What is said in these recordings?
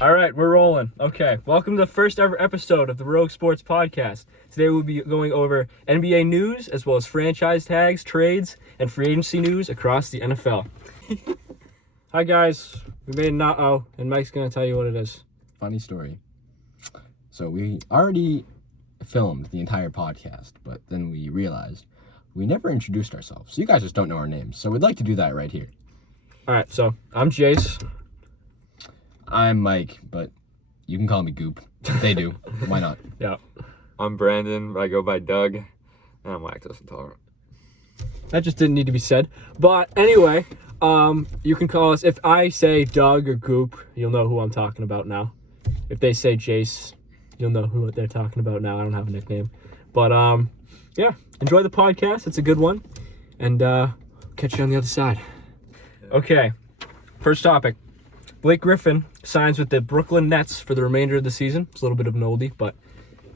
All right, we're rolling. Okay, welcome to the first ever episode of the Rogue Sports Podcast. Today we'll be going over NBA news as well as franchise tags, trades, and free agency news across the NFL. Hi guys, we made an and Mike's going to tell you what it is. Funny story. So we already filmed the entire podcast, but then we realized we never introduced ourselves. So you guys just don't know our names. So we'd like to do that right here. All right, so I'm Jace. I'm Mike, but you can call me Goop. They do. Why not? Yeah. I'm Brandon, but I go by Doug, and I'm lactose intolerant. That just didn't need to be said. But anyway, you can call us, if I say Doug or Goop, you'll know who I'm talking about now. If they say Jace, you'll know who they're talking about now. I don't have a nickname. But yeah, enjoy the podcast. It's a good one. And catch you on the other side. Okay, first topic. Blake Griffin signs with the Brooklyn Nets for the remainder of the season. It's a little bit of an oldie, but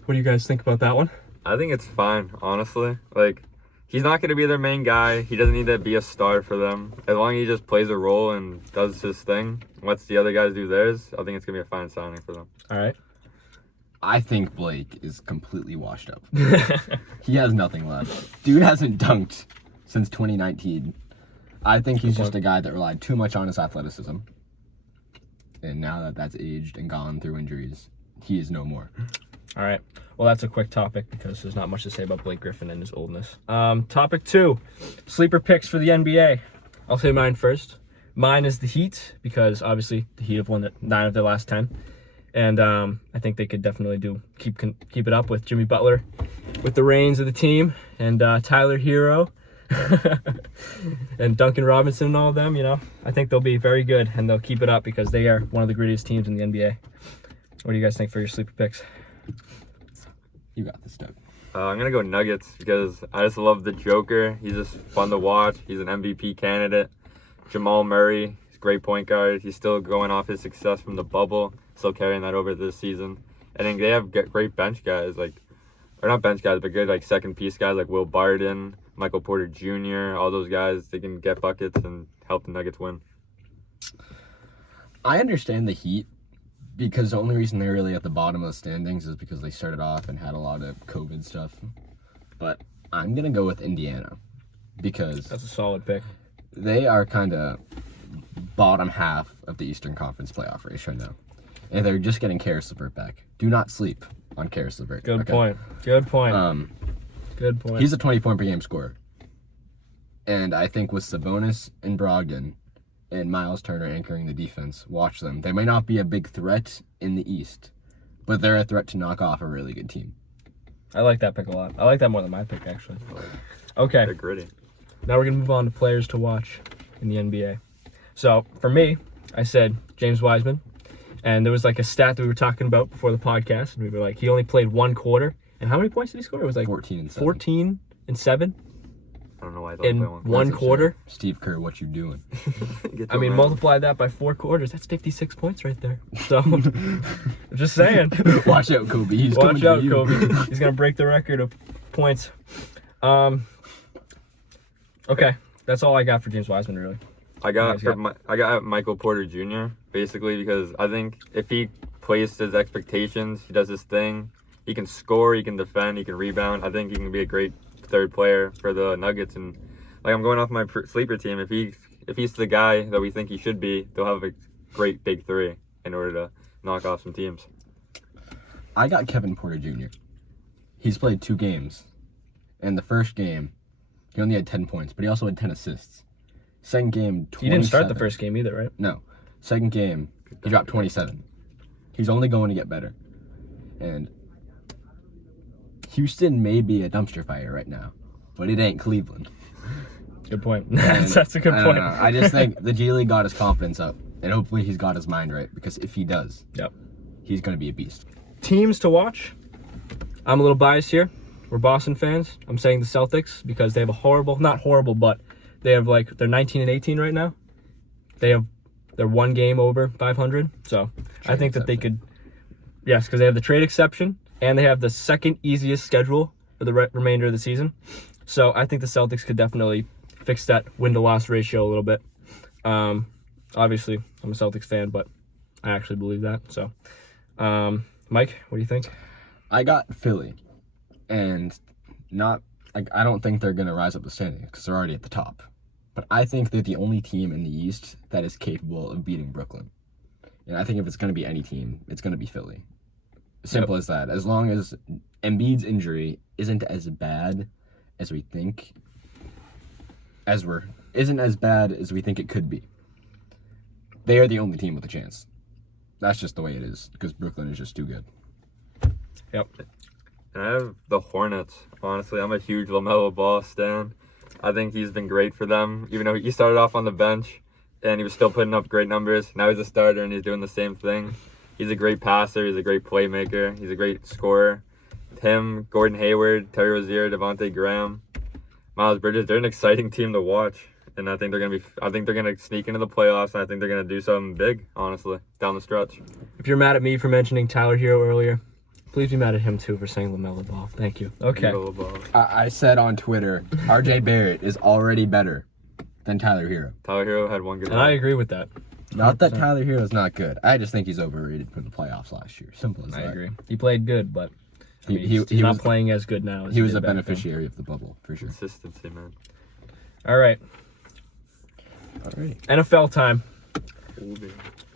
what do you guys think about that one? I think it's fine, honestly. Like, he's not going to be their main guy. He doesn't need to be a star for them. As long as he just plays a role and does his thing, lets the other guys do theirs, I think it's going to be a fine signing for them. All right. I think Blake is completely washed up. He has nothing left. Dude hasn't dunked since 2019. I think he's just a guy that relied too much on his athleticism. And now that that's aged and gone through injuries, he is no more. All right. Well, that's a quick topic because there's not much to say about Blake Griffin and his oldness. Topic 2, sleeper picks for the NBA. I'll say mine first. Mine is the Heat because obviously the Heat have won 9 of their last 10. And I think they could definitely keep it up with Jimmy Butler with the reins of the team and Tyler Hero. And Duncan Robinson and all of them, I think they'll be very good and they'll keep it up because they are one of the grittiest teams in the NBA. What do you guys think for your sleeper picks? You got this, Doug. I'm going to go Nuggets because I just love the Joker. He's just fun to watch. He's an MVP candidate. Jamal Murray, he's a great point guard. He's still going off his success from the bubble, still carrying that over this season. And then they have great bench guys, or not bench guys, but good second piece guys like Will Barton, Michael Porter Jr., all those guys. They can get buckets and help the Nuggets win. I understand the Heat because the only reason they're really at the bottom of the standings is because they started off and had a lot of COVID stuff. But I'm going to go with Indiana because That's a solid pick. they are kind of bottom half of the Eastern Conference playoff race right now. And they're just getting Karis LeVert back. Do not sleep on Karis LeVert. Good point. Good point. Good point. He's a 20-point per game scorer. And I think with Sabonis and Brogdon and Miles Turner anchoring the defense, watch them. They may not be a big threat in the East, but they're a threat to knock off a really good team. I like that pick a lot. I like that more than my pick, actually. Okay. They're gritty. Now we're going to move on to players to watch in the NBA. So, for me, I said James Wiseman. And there was a stat that we were talking about before the podcast. And we were like, he only played one quarter. And how many points did he score? It was 14 and 7. 14 and 7 I don't know why I thought in one quarter. Steve Kerr, what you doing? Multiply that by 4 quarters. That's 56 points right there. So, I'm just saying. Watch out, Kobe. He's Watch coming out, for you. Kobe. He's going to break the record of points. Okay. That's all I got for James Wiseman, really. I got Michael Porter Jr. basically because I think if he plays to his expectations, he does his thing, he can score, he can defend, he can rebound. I think he can be a great third player for the Nuggets. And I'm going off my sleeper team. If he's the guy that we think he should be, they'll have a great big three in order to knock off some teams. I got Kevin Porter Jr. He's played 2 games. And the first game, he only had 10 points, but he also had 10 assists. Second game, 27. He didn't start the first game either, right? No. Second game, he dropped 27. He's only going to get better. And Houston may be a dumpster fire right now, but it ain't Cleveland. Good point. That's a good point. I just think the G League got his confidence up, and hopefully he's got his mind right, because if he does, he's going to be a beast. Teams to watch. I'm a little biased here. We're Boston fans. I'm saying the Celtics because they have not horrible, but they have they're 19 and 18 right now. They're 1 game over 500. So I think that they could, yes, because they have the trade exception and they have the second easiest schedule for the remainder of the season. So I think the Celtics could definitely fix that win-to-loss ratio a little bit. Obviously, I'm a Celtics fan, but I actually believe that. So, Mike, what do you think? I got Philly, and I don't think they're going to rise up the standing because they're already at the top. But I think they're the only team in the East that is capable of beating Brooklyn. And I think if it's going to be any team, it's going to be Philly. Simple as that. As long as Embiid's injury isn't as bad as we think, isn't as bad as we think it could be, they are the only team with a chance. That's just the way it is because Brooklyn is just too good. Yep. And I have the Hornets. Honestly, I'm a huge LaMelo Ball stan. I think he's been great for them, even though he started off on the bench and he was still putting up great numbers. Now he's a starter and he's doing the same thing. He's a great passer. He's a great playmaker. He's a great scorer. Him, Gordon Hayward, Terry Rozier, Devontae Graham, Miles Bridges, they're an exciting team to watch. And I think they're gonna sneak into the playoffs, and I think they're gonna do something big, honestly, down the stretch. If you're mad at me for mentioning Tyler Hero earlier, please be mad at him too for saying LaMelo Ball. Thank you. Okay. LaMelo Ball. I said on Twitter, RJ Barrett is already better than Tyler Hero. Tyler Hero had one good And one. I agree with that. Not that 100%. Tyler Hero's not good. I just think he's overrated for the playoffs last year. Simple as I that. agree. He played good, but I mean, He he's not was- playing as good now. As He was did a back then. beneficiary of the bubble, for sure. Consistency, man. All right. All right. NFL time.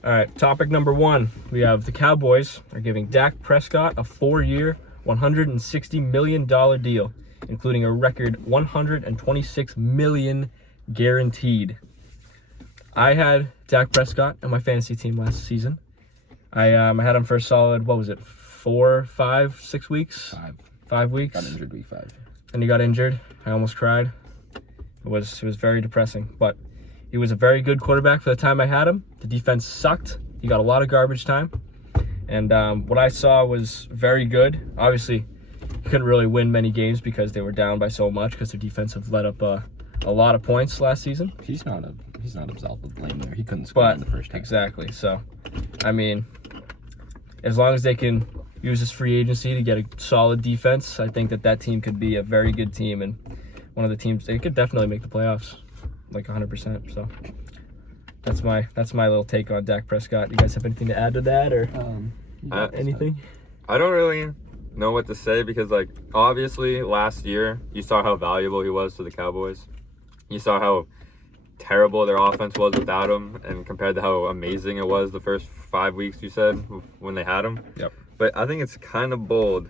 All right, topic number 1. We have the Cowboys are giving Dak Prescott a 4-year, $160 million deal, including a record $126 million guaranteed. I had Dak Prescott on my fantasy team last season. I had him for a solid, 4, 5, 6 weeks? 5 weeks. Got injured week 5. And he got injured. I almost cried. It was very depressing, but he was a very good quarterback for the time I had him. The defense sucked. He got a lot of garbage time. And what I saw was very good. Obviously, he couldn't really win many games because they were down by so much because their defense have let up a lot of points last season. He's not absolved of blame there. He couldn't score in the first half. Exactly. So, I mean, as long as they can use this free agency to get a solid defense, I think that team could be a very good team and one of the teams they could definitely make the playoffs, like 100%. So that's my little take on Dak Prescott. You guys have anything to add to that or anything? I don't really know what to say because, obviously last year you saw how valuable he was to the Cowboys. You saw how terrible their offense was without him, and compared to how amazing it was the first 5 weeks you said when they had him. Yep. But I think it's kind of bold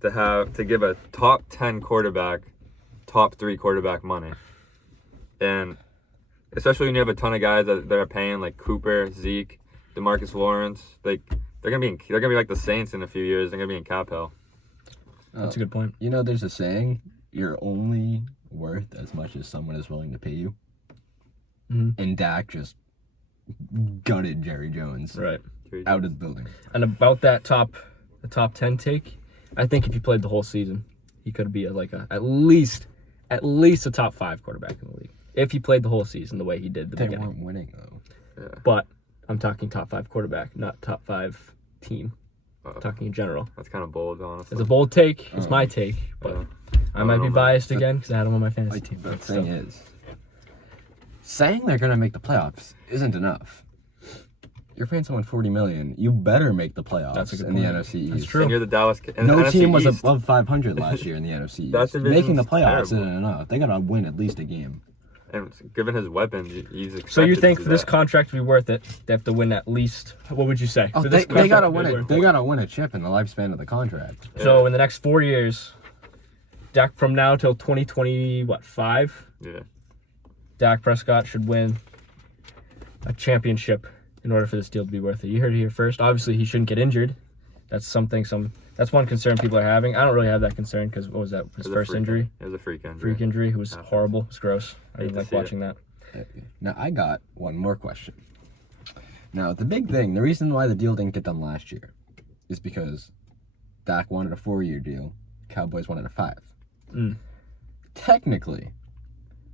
to give a top 10 quarterback, top 3 quarterback money, and especially when you have a ton of guys that are paying like Cooper, Zeke, DeMarcus Lawrence. They're gonna be like the Saints in a few years. They're gonna be in cap hell. That's a good point. You know, there's a saying: you're only worth as much as someone is willing to pay you. Mhm. And Dak just gutted Jerry Jones Right. out of the building. And about that the top 10 take, I think if he played the whole season, he could be at least a top 5 quarterback in the league. If he played the whole season the way he did at the They beginning. weren't winning though. Yeah. But I'm talking top 5 quarterback, not top 5 team. I'm talking in general. That's kind of bold, honestly. It's a bold take. It's my take, but Yeah. I might don't be know, biased again because I had him on my fantasy team. The But thing still. is, saying they're gonna make the playoffs isn't enough. You're paying someone $40 million. You better make the playoffs That's a good in the point. NFC East. That's true. And you're the Dallas. And No the NFC team was East. above 500 last year in the NFC East. That division's Making the playoffs terrible. isn't enough. They gotta win at least a game. And given his weapons, he's expected So you think to for do this that. contract to be worth it, they have to win at least, what would you say? Oh, For they this contract gotta to be win it. worth They gotta win a chip in the lifespan of the contract. So in the next 4 years, Dak from now till 2025, Yeah. Dak Prescott should win a championship in order for this deal to be worth it. You heard it here first. Obviously, he shouldn't get injured. That's that's one concern people are having. I don't really have that concern because what was that? His It was a first freak- injury? It was a freak injury. Freak injury. It was Happens. horrible. It was gross. I Hate didn't to like see it. watching that. Now, I got one more question. Now, the big thing, the reason why the deal didn't get done last year is because Dak wanted a 4-year deal, Cowboys wanted a 5. Mm. Technically,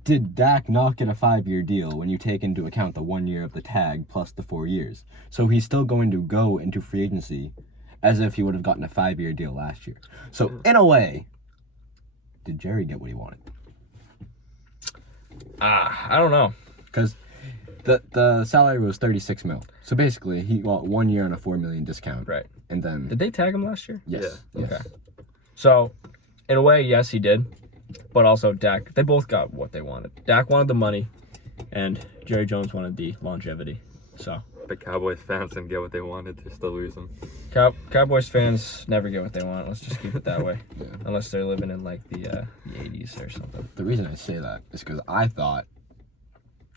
did Dak not get a 5-year deal when you take into account the 1 year of the tag plus the 4 years? So he's still going to go into free agency as if he would have gotten a 5-year deal last year. So, in a way, did Jerry get what he wanted? I don't know. Because The salary was 36 mil. So basically, he got 1 year on a $4 million discount. Right. And then Did they tag him last year? yes, Yeah. yes. Okay. So, in a way, yes, he did. But also, Dak, they both got what they wanted. Dak wanted the money, and Jerry Jones wanted the longevity. So, But Cowboys fans didn't get what they wanted. They're still losing. Cowboys fans never get what they want. Let's just keep it that way. Yeah. Unless they're living in, like, the 80s or something. The reason I say that is because I thought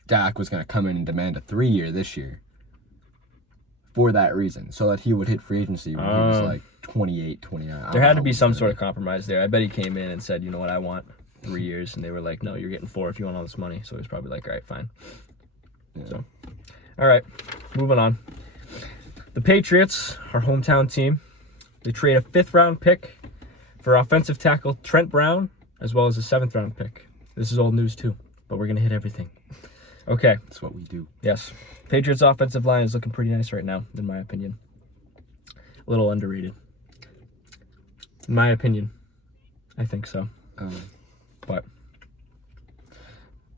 Dak was going to come in and demand a 3-year this year for that reason, so that he would hit free agency when he was like 28, 29. There had to be some sort of compromise there. I bet he came in and said, you know what, I want 3 years. And they were like, no, you're getting 4 if you want all this money. So he was probably like, all right, fine. Yeah. So, all right, moving on. The Patriots, our hometown team, they trade a 5th-round pick for offensive tackle Trent Brown, as well as a 7th-round pick. This is old news too, but we're going to hit everything. Okay. That's what we do. Yes. Patriots offensive line is looking pretty nice right now, in my opinion. A little underrated. In my opinion. I think so. But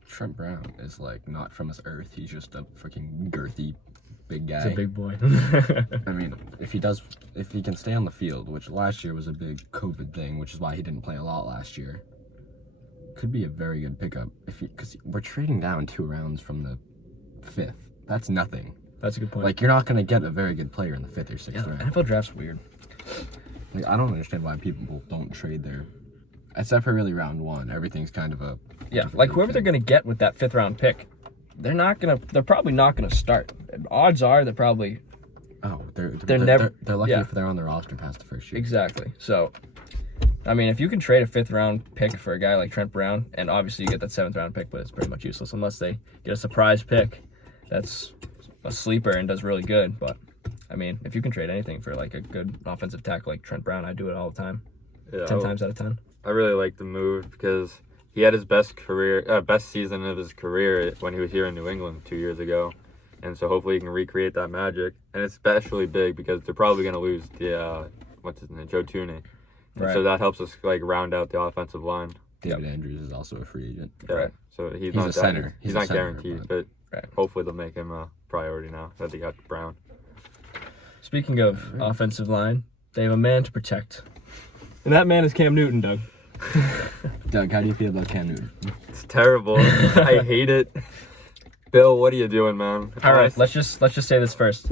Trent Brown is like not from this earth. He's just a freaking girthy big guy. it's a big boy. I mean, if he can stay on the field, which last year was a big COVID thing, which is why he didn't play a lot last year, could be a very good pickup. Because we're trading down 2 rounds from the 5th. That's nothing. That's a good point. Like, you're not going to get a very good player in the 5th or 6th yeah, round. NFL draft's weird. Like, I don't understand why people don't trade there. Except for really round 1. Everything's kind of a... Yeah, like whoever they're going to get with that 5th-round pick, they're probably not going to start. Odds are they're probably... Oh, they're lucky yeah. if they're on the roster past the first year. Exactly. So, I mean, if you can trade a 5th-round pick for a guy like Trent Brown, and obviously you get that 7th-round pick, but it's pretty much useless unless they get a surprise pick that's a sleeper and does really good. But, I mean, if you can trade anything for, like, a good offensive tackle like Trent Brown, I do it all the time. Yeah, 10 times out of 10. I really like the move because he had his best season of his career when he was here in New England 2 years ago. And so hopefully he can recreate that magic. And it's especially big because they're probably going to lose the, what's his name, Joe Tooney. Right. So that helps us, like, round out the offensive line. David Andrews is also a free agent. Yeah. Right. So he's a not center. He's He's a not center, guaranteed, but Right. hopefully they'll make him a priority now that they got Brown. Speaking of offensive line, they have a man to protect. And that man is Cam Newton, Doug. Doug, how do you feel about Cam Newton? It's terrible. I hate it. Bill, what are you doing, man? All right, let's just say this first.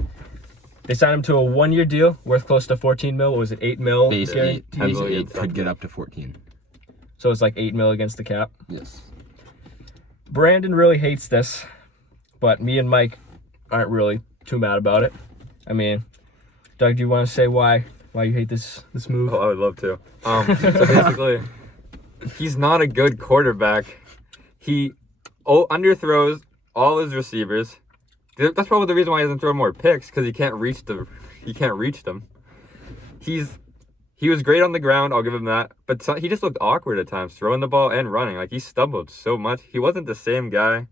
They signed him to a 1-year deal worth close to 14 mil. What was it, 8 mil? Basically, Basically, it could get up to 14. So it's like 8 mil against the cap. Yes. Brandon really hates this, but me and Mike aren't really too mad about it. I mean, Doug, do you want to say why you hate this move? Oh, I would love to. So basically, he's not a good quarterback. He underthrows all his receivers. That's probably the reason why he doesn't throw more picks, because he can't reach them. He was great on the ground, I'll give him that. But he just looked awkward at times, throwing the ball and running. Like, he stumbled so much. He wasn't the same guy.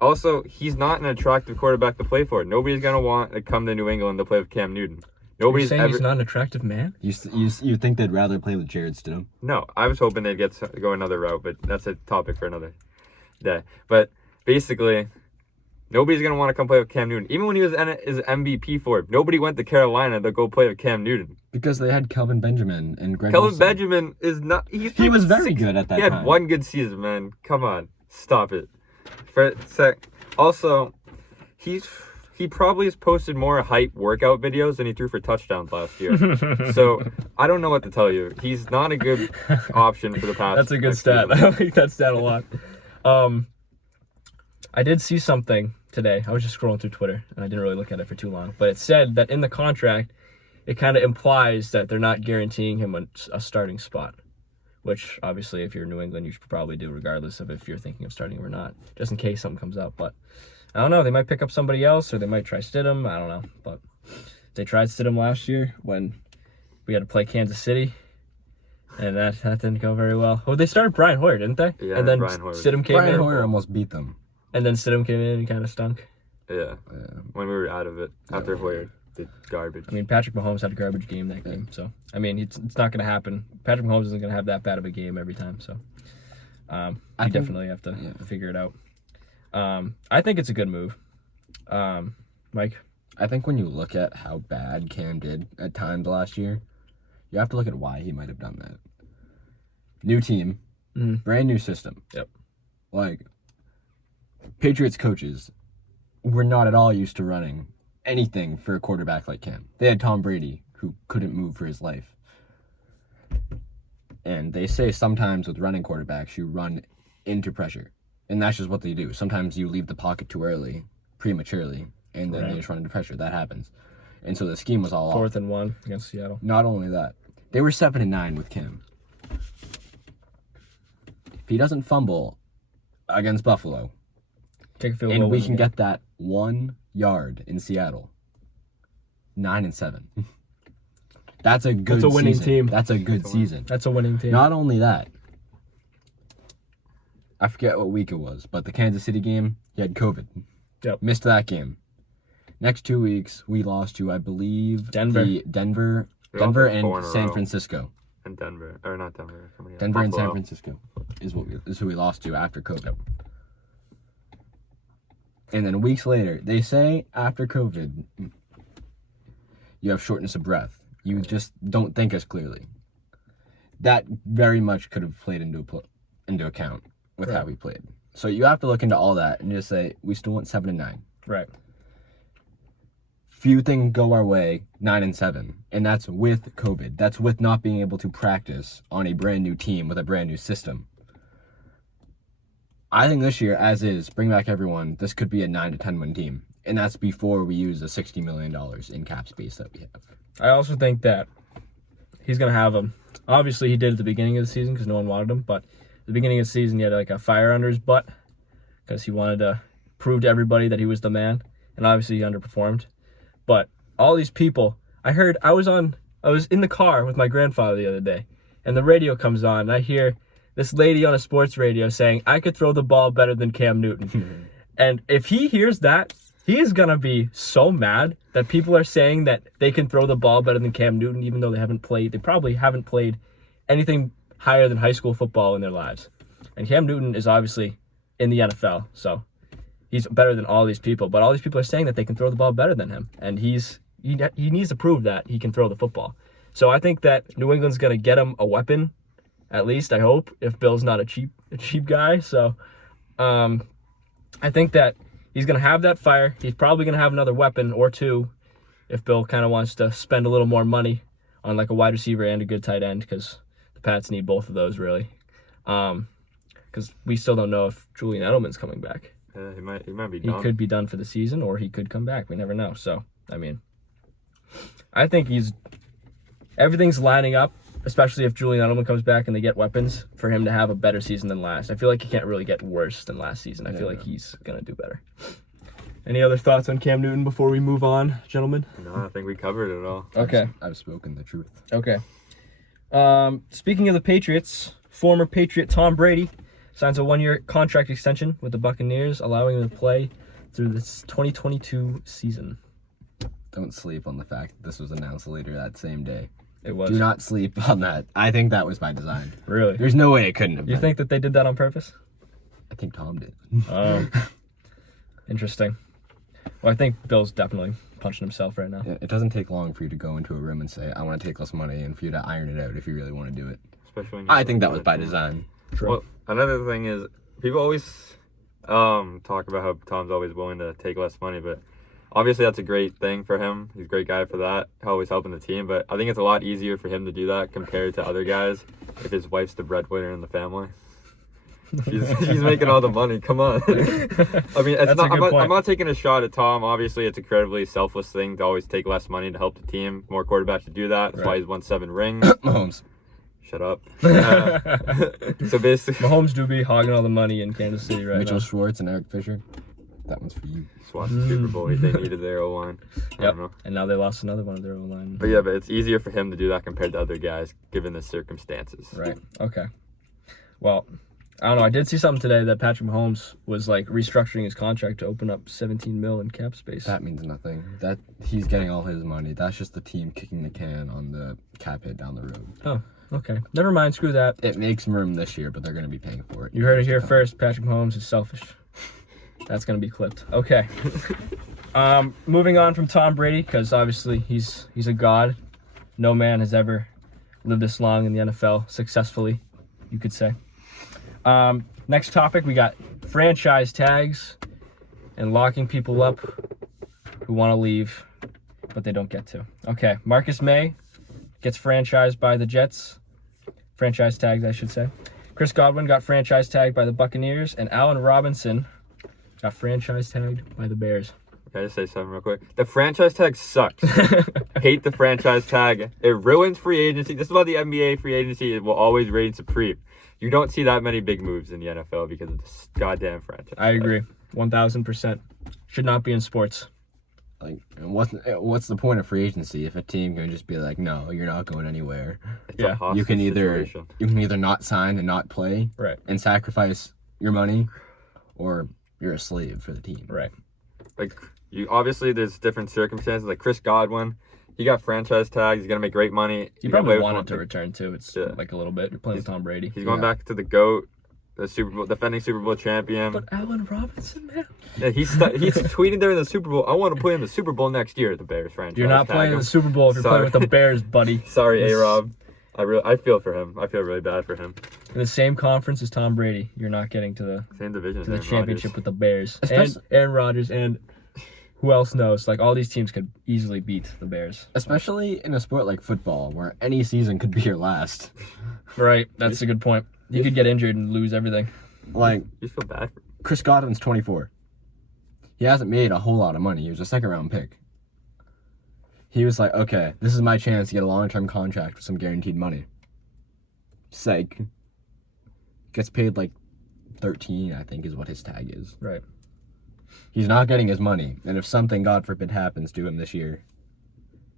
Also, he's not an attractive quarterback to play for. Nobody's going to want to come to New England to play with Cam Newton. You're saying he's not an attractive man? You think they'd rather play with Jared Stidham? No, I was hoping they'd go another route, but that's a topic for another day. But basically, nobody's going to want to come play with Cam Newton. Even when he was his MVP for it, nobody went to Carolina to go play with Cam Newton. Because they had Kelvin Benjamin and Greg Kelvin Olsen. Benjamin is not... He was very good at that time. He had time. one good season, man. Come on. Stop it. Also, he probably has posted more hype workout videos than he threw for touchdowns last year. So, I don't know what to tell you. He's not a good option for the pass. That's a good stat. I like that stat a lot. I did see something today. I was just scrolling through Twitter, and I didn't really look at it for too long. But it said that in the contract, it kind of implies that they're not guaranteeing him a starting spot. Which, obviously, if you're New England, you should probably do regardless of if you're thinking of starting him or not. Just in case something comes up. But, I don't know. They might pick up somebody else, or they might try Stidham. I don't know. But they tried Stidham last year when we had to play Kansas City. And that didn't go very well. Oh, they started Brian Hoyer, didn't they? Yeah, and then Brian Hoyer. Stidham came Brian in. Hoyer almost beat them. And then Stidham came in and kind of stunk. Yeah. When we were out of it. After Hoyer did garbage. I mean, Patrick Mahomes had a garbage game that game. So, I mean, it's not going to happen. Patrick Mahomes isn't going to have that bad of a game every time. So, you definitely have to figure it out. I think it's a good move. Mike? I think when you look at how bad Cam did at times last year, you have to look at why he might have done that. New team, brand new system. Yep. Like, Patriots coaches were not at all used to running anything for a quarterback like Cam. They had Tom Brady, who couldn't move for his life. And they say sometimes with running quarterbacks, you run into pressure. And that's just what they do. Sometimes you leave the pocket too early, prematurely, and then they just run into pressure. That happens. And so the scheme was all 4th and 1 against Seattle. Not only that, they were 7-9 with Cam. If he doesn't fumble against Buffalo, Take a field and goal, we win can the game. get that 1 yard in Seattle, 9-7. That's a good That's a winning season. team. That's a good season. That's a winning team. Not only that, I forget what week it was, but the Kansas City game, he had COVID. Yep. Missed that game. Next 2 weeks, we lost to, I believe, Denver. Denver We lost like and 4 in a San row. Francisco. And Denver. Or not Denver. Denver and San Buffalo. Francisco is who we lost to after COVID. And then weeks later, they say after COVID, you have shortness of breath. You just don't think as clearly. That very much could have played into account with how we played. So you have to look into all that and just say, we still went 7-9. Right. Few things go our way, 9-7. And that's with COVID. That's with not being able to practice on a brand new team with a brand new system. I think this year, as is, bring back everyone, this could be a 9 to 10 win team. And that's before we use the $60 million in cap space that we have. I also think that he's going to have him. Obviously, he did at the beginning of the season because no one wanted him. But at the beginning of the season, he had like a fire under his butt because he wanted to prove to everybody that he was the man. And obviously, he underperformed. But all these people, I was in the car with my grandfather the other day. And the radio comes on. And I hear this lady on a sports radio saying, I could throw the ball better than Cam Newton. And if he hears that, he is going to be so mad that people are saying that they can throw the ball better than Cam Newton, even though they probably haven't played anything higher than high school football in their lives. And Cam Newton is obviously in the NFL, so he's better than all these people. But all these people are saying that they can throw the ball better than him. And he needs to prove that he can throw the football. So I think that New England's going to get him a weapon, at least, I hope, if Bill's not a cheap guy. So I think that he's going to have that fire. He's probably going to have another weapon or two if Bill kind of wants to spend a little more money on like a wide receiver and a good tight end, because the Pats need both of those, really. Because we still don't know if Julian Edelman's coming back. Yeah, he might be done. He could be done for the season, or he could come back. We never know. So, I mean, I think everything's lining up, especially if Julian Edelman comes back and they get weapons, for him to have a better season than last. I feel like he can't really get worse than last season. I feel like he's going to do better. Any other thoughts on Cam Newton before we move on, gentlemen? No, I think we covered it all. Okay. I've spoken the truth. Okay. Speaking of the Patriots, former Patriot Tom Brady signs a 1-year contract extension with the Buccaneers, allowing him to play through this 2022 season. Don't sleep on the fact that this was announced later that same day. It was. Do not sleep on that. I think that was by design. Really? There's no way it couldn't have been. You think that they did that on purpose? I think Tom did. Interesting. Well, I think Bill's definitely punching himself right now. It doesn't take long for you to go into a room and say, I want to take less money, and for you to iron it out if you really want to do it. Especially when I think that was by design. True. Well, another thing is, people always talk about how Tom's always willing to take less money, but obviously that's a great thing for him. He's a great guy for that, always helping the team, but I think it's a lot easier for him to do that compared to other guys if his wife's the breadwinner in the family. She's making all the money. Come on. I mean, it's not. I'm not taking a shot at Tom. Obviously, it's an incredibly selfless thing to always take less money to help the team. More quarterbacks to do that. That's why he's won 7 rings. Mahomes. Shut up. So basically, Mahomes do be hogging all the money in Kansas City right Mitchell now. Schwartz and Eric Fisher. That one's for you. Swat's the Super Bowl. They needed their O-line. I don't know. And now they lost another one of their O-line. But yeah, but it's easier for him to do that compared to other guys, given the circumstances. Right. Okay. Well, I don't know. I did see something today that Patrick Mahomes was like restructuring his contract to open up $17 million in cap space. That means nothing. That he's getting all his money. That's just the team kicking the can on the cap hit down the road. Oh, okay. Never mind. Screw that. It makes room this year, but they're going to be paying for it. You heard it here first. Patrick Mahomes is selfish. That's gonna be clipped. Okay. Moving on from Tom Brady, because obviously he's a god. No man has ever lived this long in the NFL successfully, you could say. Next topic, we got franchise tags and locking people up who want to leave, but they don't get to. Okay, Marcus Maye gets franchised by the Jets. Franchise tagged, I should say. Chris Godwin got franchise tagged by the Buccaneers, and Allen Robinson got franchise tagged by the Bears. Can I just say something real quick? The franchise tag sucks. Hate the franchise tag. It ruins free agency. This is why the NBA free agency will always reign supreme. You don't see that many big moves in the NFL because of this goddamn franchise. I agree. 1,000%. Should not be in sports. Like, what's the point of free agency if a team can just be like, no, you're not going anywhere. It's a hostage You can situation. either not sign and not play, Right. and sacrifice your money, or you're a slave for the team. Right. Like, obviously there's different circumstances. Like Chris Godwin, he got franchise tags. He's gonna make great money. You probably wanted to return too. It's like a little bit. You're playing with Tom Brady. He's going back to the GOAT, the Super Bowl, defending Super Bowl champion. But Allen Robinson, man. Yeah, he's tweeting during the Super Bowl. I want to play in the Super Bowl next year. The Bears franchise. You're not playing the Super Bowl if you're playing with the Bears, buddy. Sorry, A-Rob. I feel for him. I feel really bad for him. In the same conference as Tom Brady, you're not getting to the Same division. to the Aaron championship Rodgers. with the Bears and Especially- Aaron Rodgers and who else knows? Like all these teams could easily beat the Bears. Especially in a sport like football, where any season could be your last. Right. That's a good point. You could get injured and lose everything. Like, You feel bad for Chris Godwin's 24. He hasn't made a whole lot of money. He was a second-round pick. He was like, okay, this is my chance to get a long-term contract with some guaranteed money. Psych. Gets paid like 13, I think, is what his tag is. Right. He's not getting his money, and if something, God forbid, happens to him this year,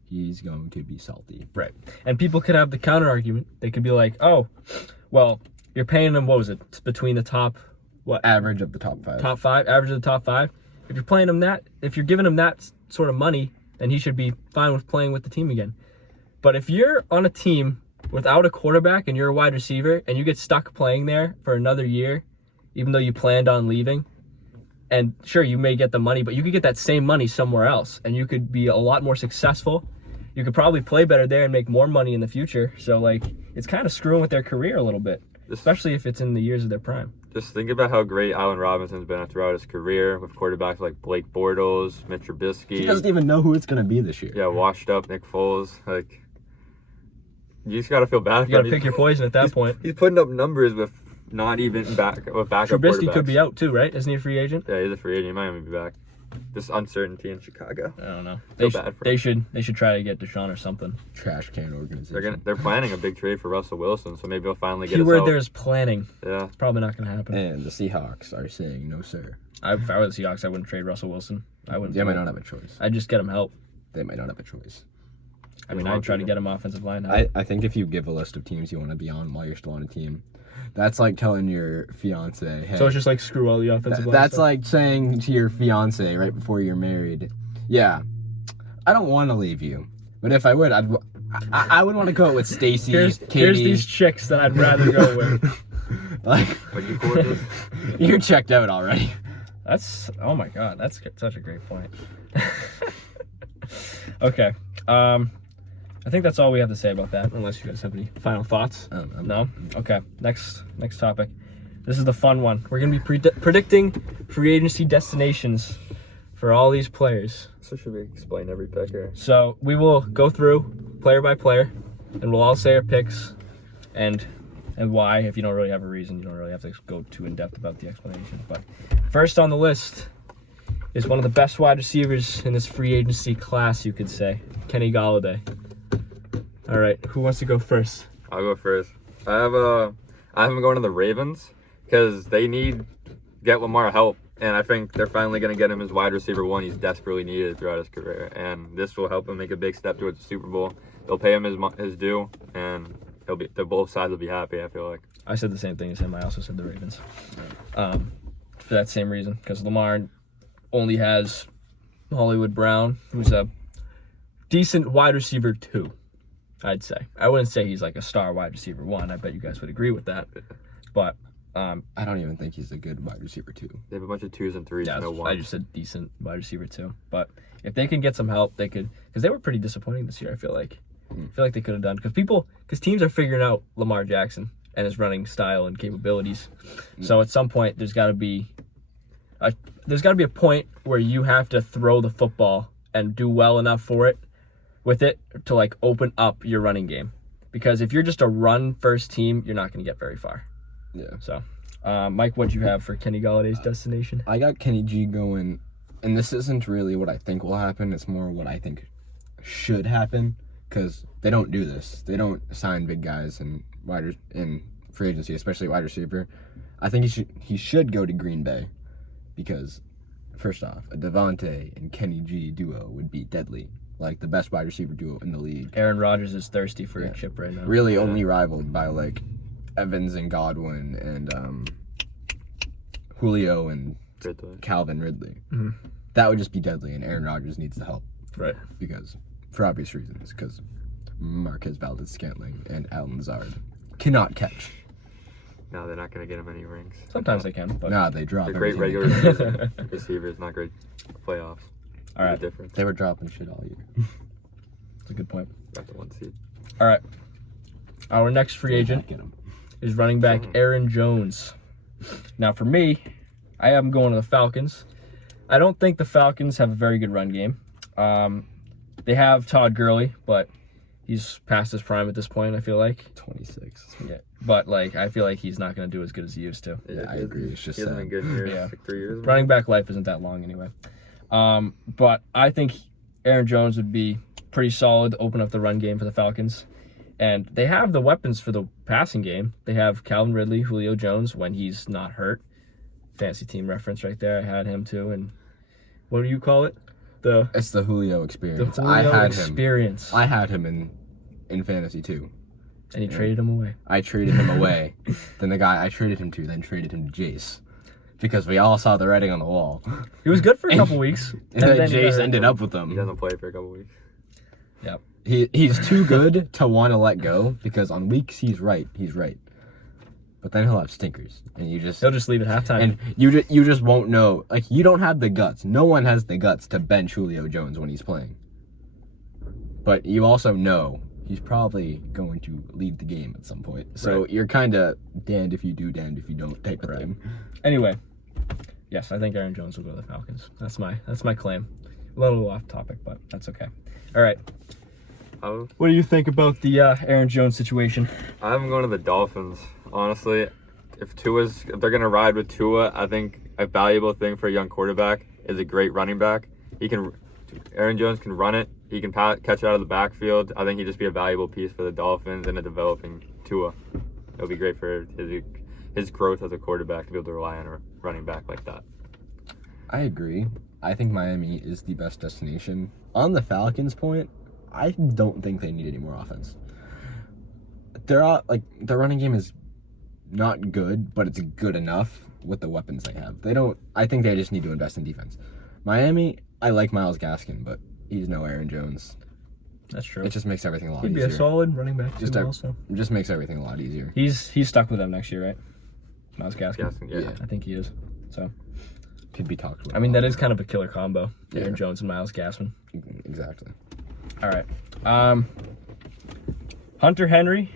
he's going to be salty. Right. And people could have the counter argument. They could be like, oh, well, you're paying him, what was it? It's between the top Average of the top 5. top 5, average of the top 5. If you're playing him that, if you're giving him that sort of money, then he should be fine with playing with the team again. But if you're on a team without a quarterback and you're a wide receiver and you get stuck playing there for another year, even though you planned on leaving, and sure, you may get the money, but you could get that same money somewhere else and you could be a lot more successful. You could probably play better there and make more money in the future. So, like, it's kind of screwing with their career a little bit, especially if it's in the years of their prime. Just think about how great Allen Robinson's been throughout his career with quarterbacks like Blake Bortles, Mitch Trubisky. He doesn't even know who it's going to be this year. Yeah, washed up Nick Foles. Like, you just gotta feel bad. You got to pick your poison at that point. He's putting up numbers with not even backup Trubisky quarterbacks. could be out too, right? Isn't he a free agent? Yeah, he's a free agent. He might even be back. This uncertainty in Chicago. I don't know. Feel bad for They him. should try to get Deshaun or something. Trash can organization. They're planning a big trade for Russell Wilson, so maybe he'll finally get his Keyword help. there is planning. Yeah. It's probably not going to happen. And the Seahawks are saying no, sir. If I were the Seahawks, I wouldn't trade Russell Wilson. I wouldn't. They might not have a choice. I'd just get him help. They might not have a choice. I mean, I'd try to get him offensive line help. I think if you give a list of teams you want to be on while you're still on a team, that's like telling your fiance, hey. So it's just like screw all the offensive line That's stuff. like saying to your fiance right before you're married, yeah, I don't want to leave you, but if I would, I would want to go out with Stacy, Here's Katie. these chicks that I'd rather go with. Like, Like you cool with this? you're checked out already. Oh my god, that's such a great point. Okay, I think that's all we have to say about that. Unless you guys have any final thoughts. No. Okay. Next topic. This is the fun one. We're gonna be predicting free agency destinations for all these players. So should we explain every pick here? So we will go through player by player, and we'll all say our picks and why. If you don't really have a reason, you don't really have to go too in depth about the explanation. But first on the list is one of the best wide receivers in this free agency class, you could say, Kenny Golladay. All right, who wants to go first? I'll go first. I have him going to the Ravens because they need to get Lamar help, and I think they're finally going to get him as wide receiver 1. He's desperately needed throughout his career, and this will help him make a big step towards the Super Bowl. They'll pay him his due, and both sides will be happy. I feel like. I said the same thing as him. I also said the Ravens. For that same reason, because Lamar only has Hollywood Brown, who's a decent wide receiver 2. I'd say. I wouldn't say he's like a star wide receiver 1. I bet you guys would agree with that. But I don't even think he's a good wide receiver too. They have a bunch of 2s and 3s, Yeah, no I 1s. just said decent wide receiver too. But if they can get some help, they could, because they were pretty disappointing this year. I feel like they could have done, because teams are figuring out Lamar Jackson and his running style and capabilities. So at some point, there's got to be a point where you have to throw the football and do well enough with it to like open up your running game. Because if you're just a run first team, you're not going to get very far. Yeah. So, Mike, what'd you have for Kenny Galladay's destination? I got Kenny G going, and this isn't really what I think will happen. It's more what I think should happen, because they don't do this. They don't sign big guys in free agency, especially wide receiver. I think he should go to Green Bay, because first off, a Devontae and Kenny G duo would be deadly, like the best wide receiver duo in the league. Aaron Rodgers is thirsty for a chip right now. Really only rivaled by like Evans and Godwin and Julio and Ridley. Calvin Ridley. Mm-hmm. That would just be deadly, and Aaron Rodgers needs the help. Right. Because, for obvious reasons, because Marquez Valdez-Scantling and Alan Lazard cannot catch. No, they're not going to get him any rings. Sometimes they can. But... Nah, they drop They're great everything. regular season receivers, not great playoffs. All right. Different. They were dropping shit all year. That's a good point. Got the 1 seed. All right. Our next free agent Get 'em. is running back Aaron Jones. Now, for me, I have him going to the Falcons. I don't think the Falcons have a very good run game. They have Todd Gurley, but he's past his prime at this point, I feel like. 26. Yeah. But, like, I feel like he's not going to do as good as he used to. Yeah, I agree. It's just he hasn't sad. been good in years, Yeah. like 3 years. Running back life isn't that long anyway. But I think Aaron Jones would be pretty solid to open up the run game for the Falcons. And they have the weapons for the passing game. They have Calvin Ridley, Julio Jones when he's not hurt. Fancy team reference right there. I had him too. And what do you call it? It's the Julio experience. The Julio experience. I had him in fantasy too. And he traded him away. I traded him away. Then the guy I traded him to then traded him to Jace. Because we all saw the writing on the wall. He was good for a couple weeks. And then he got Jace hurt. ended up with He them. doesn't play for a couple weeks. Yep. He's too good to want to let go, because on weeks he's right. But then he'll have stinkers, and He'll just leave at halftime. and you just won't know. Like, you don't have the guts. No one has the guts to bench Julio Jones when he's playing. But you also know he's probably going to lead the game at some point. So you're kind of damned if you do, damned if you don't type of thing. Anyway, yes, I think Aaron Jones will go to the Falcons. That's my claim. A little off topic, but that's okay. All right. What do you think about the Aaron Jones situation? I have him going to the Dolphins. Honestly, if they're gonna ride with Tua, I think a valuable thing for a young quarterback is a great running back. Aaron Jones can run it. He can catch it out of the backfield. I think he'd just be a valuable piece for the Dolphins and a developing Tua. It'll be great for his growth as a quarterback to be able to rely on a running back like that. I agree. I think Miami is the best destination. On the Falcons' point, I don't think they need any more offense. Their running game is not good, but it's good enough with the weapons they have. I think they just need to invest in defense. Miami, I like Myles Gaskin, but he's no Aaron Jones. That's true. It just makes everything a lot He'd be easier. a solid running back Just too, also. It just makes everything a lot easier. He's stuck with them next year, right? Myles Gaskin. Yeah. I think he is. So, Could be talked about. I mean, that is kind of a killer combo. Aaron Yeah. Jones and Myles Gaskin. Exactly. All right. Hunter Henry.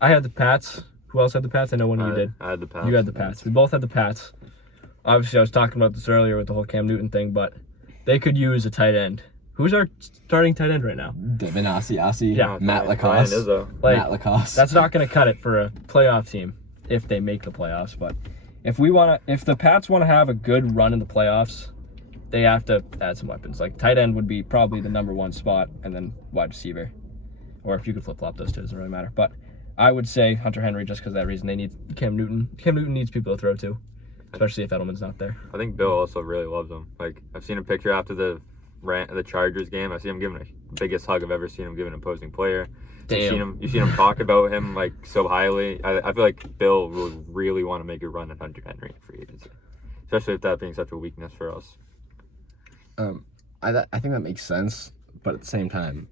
I had the Pats. Who else had the Pats? I know one of you did. I had the Pats. You had the Pats. We both had the Pats. Obviously, I was talking about this earlier with the whole Cam Newton thing, but they could use a tight end. Who's our starting tight end right now? Devin Asiasi. Yeah. Matt Ryan Lacoste. Izzo. Like, Matt Lacoste. That's not going to cut it for a playoff team if they make the playoffs. But if the Pats want to have a good run in the playoffs, they have to add some weapons. Like, tight end would be probably the number one spot, and then wide receiver. Or if you could flip-flop those two, it doesn't really matter. But I would say Hunter Henry just because of that reason. They need Cam Newton. Cam Newton needs people to throw to, especially if Edelman's not there. I think Bill also really loves him. Like, I've seen a picture after the Chargers game. I see him giving the biggest hug I've ever seen him give an opposing player. Damn. You've seen him talk about him like so highly. I feel like Bill would really want to make a run at Hunter Henry in free agency, especially if that being such a weakness for us. I think that makes sense, but at the same time,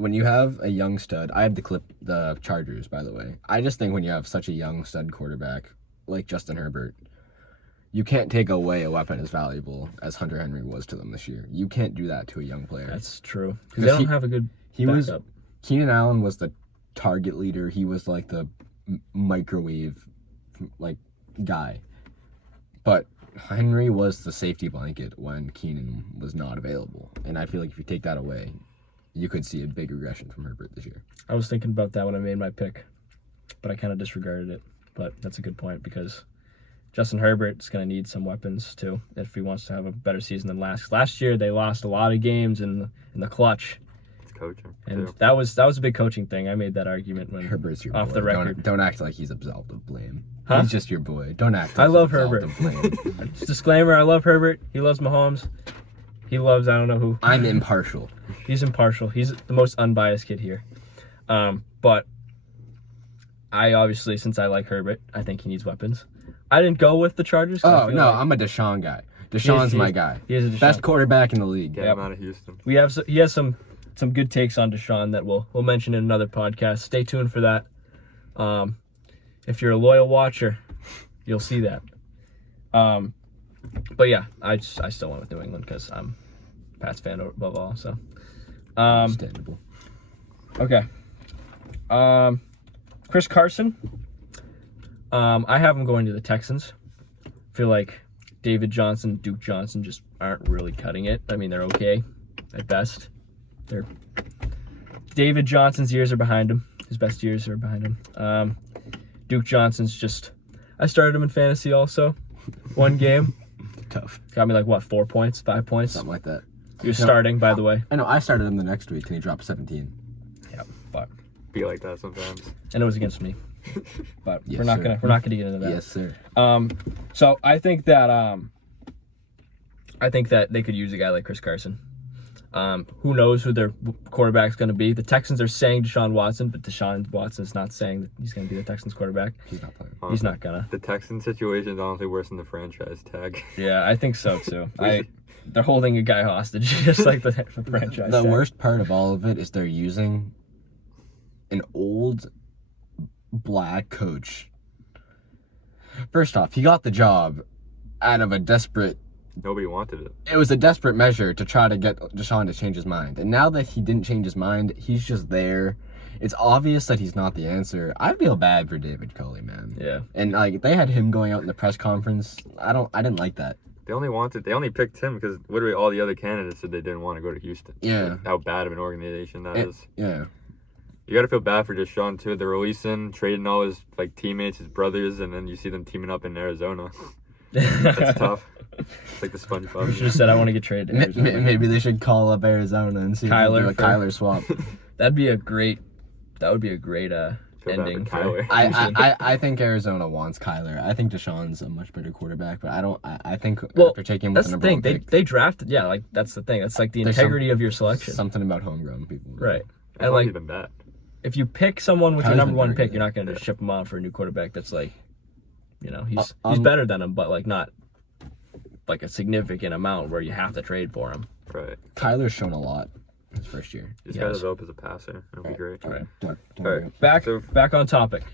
when you have a young stud, I have the Chargers, by the way. I just think when you have such a young stud quarterback like Justin Herbert, you can't take away a weapon as valuable as Hunter Henry was to them this year. You can't do that to a young player. That's true. Because they don't have a good backup. Keenan Allen was the target leader. He was like the microwave like guy. But Henry was the safety blanket when Keenan was not available. And I feel like if you take that away, you could see a big regression from Herbert this year. I was thinking about that when I made my pick, but I kind of disregarded it. But that's a good point because Justin Herbert's going to need some weapons too if he wants to have a better season than last. Last year they lost a lot of games in the clutch. It's coaching. And too. that was a big coaching thing. I made that argument when Herbert's your off boy. the record. Don't act like he's absolved of blame. Huh? He's just your boy. Don't act like I love he's absolved Herbert. of blame. Disclaimer, I love Herbert. He loves Mahomes. He loves I don't know who. I'm impartial. He's impartial. He's the most unbiased kid here. But I obviously, since I like Herbert, I think he needs weapons. I didn't go with the Chargers. Oh, no, I'm a Deshaun guy. Deshaun's my guy. He is a Deshaun. Best quarterback in the league. Get him out of Houston. He has some good takes on Deshaun that we'll mention in another podcast. Stay tuned for that. If you're a loyal watcher, you'll see that. But yeah, I still went with New England because I'm a Pats fan above all. So, Understandable. okay. Chris Carson. I have him going to the Texans. I feel like David Johnson, Duke Johnson just aren't really cutting it. I mean, they're okay at best. David Johnson's years are behind him. His best years are behind him. Duke Johnson's just... I started him in fantasy also. One game. Tough. Got me 4 points, 5 points. Something like that. You're starting, by the way. I know. I started him the next week and he dropped 17. Yeah, but... Be like that sometimes. And it was against me. But Yes, we're not sir. gonna get into that. Yes, sir. So I think that they could use a guy like Chris Carson. Who knows who their quarterback's going to be? The Texans are saying Deshaun Watson, but Deshaun Watson's not saying that he's going to be the Texans quarterback. He's not playing. He's not gonna. The Texans situation is honestly worse than the franchise tag. Yeah, I think so too. They're holding a guy hostage, just like the franchise. The tag. worst part of all of it is they're using an old black coach. First off, he got the job out of a desperate... Nobody wanted it. It was a desperate measure to try to get Deshaun to change his mind. And now that he didn't change his mind, he's just there. It's obvious that he's not the answer. I feel bad for David Culley, man. Yeah. And they had him going out in the press conference. I didn't like that. They only picked him because literally all the other candidates said they didn't want to go to Houston. Yeah. Like, how bad of an organization that is. Yeah. You got to feel bad for Deshaun too. They're releasing, trading all his teammates, his brothers, and then you see them teaming up in Arizona. That's tough. It's like the SpongeBob. You should have said I want to get traded to Arizona. Maybe they should call up Arizona and see if they can do a Kyler swap. That would be a great Feel bad ending for Kyler. I think Arizona wants Kyler. I think Deshaun's a much better quarterback, but I think Well, after taking him with that's the the number thing. one pick, They drafted. Yeah, that's the thing. That's the There's integrity of your selection. something about homegrown people. Right. That's And not even bad. if you pick someone with your Kyler's number been one very pick, good. you're not going to just ship him off for a new quarterback that's he's Um, better than him, but not a significant amount where you have to trade for him. Right. Kyler's shown a lot his first year. Just Yes. got to develop as a passer. It'll be great. Right. Don't All worry. right. Back on topic.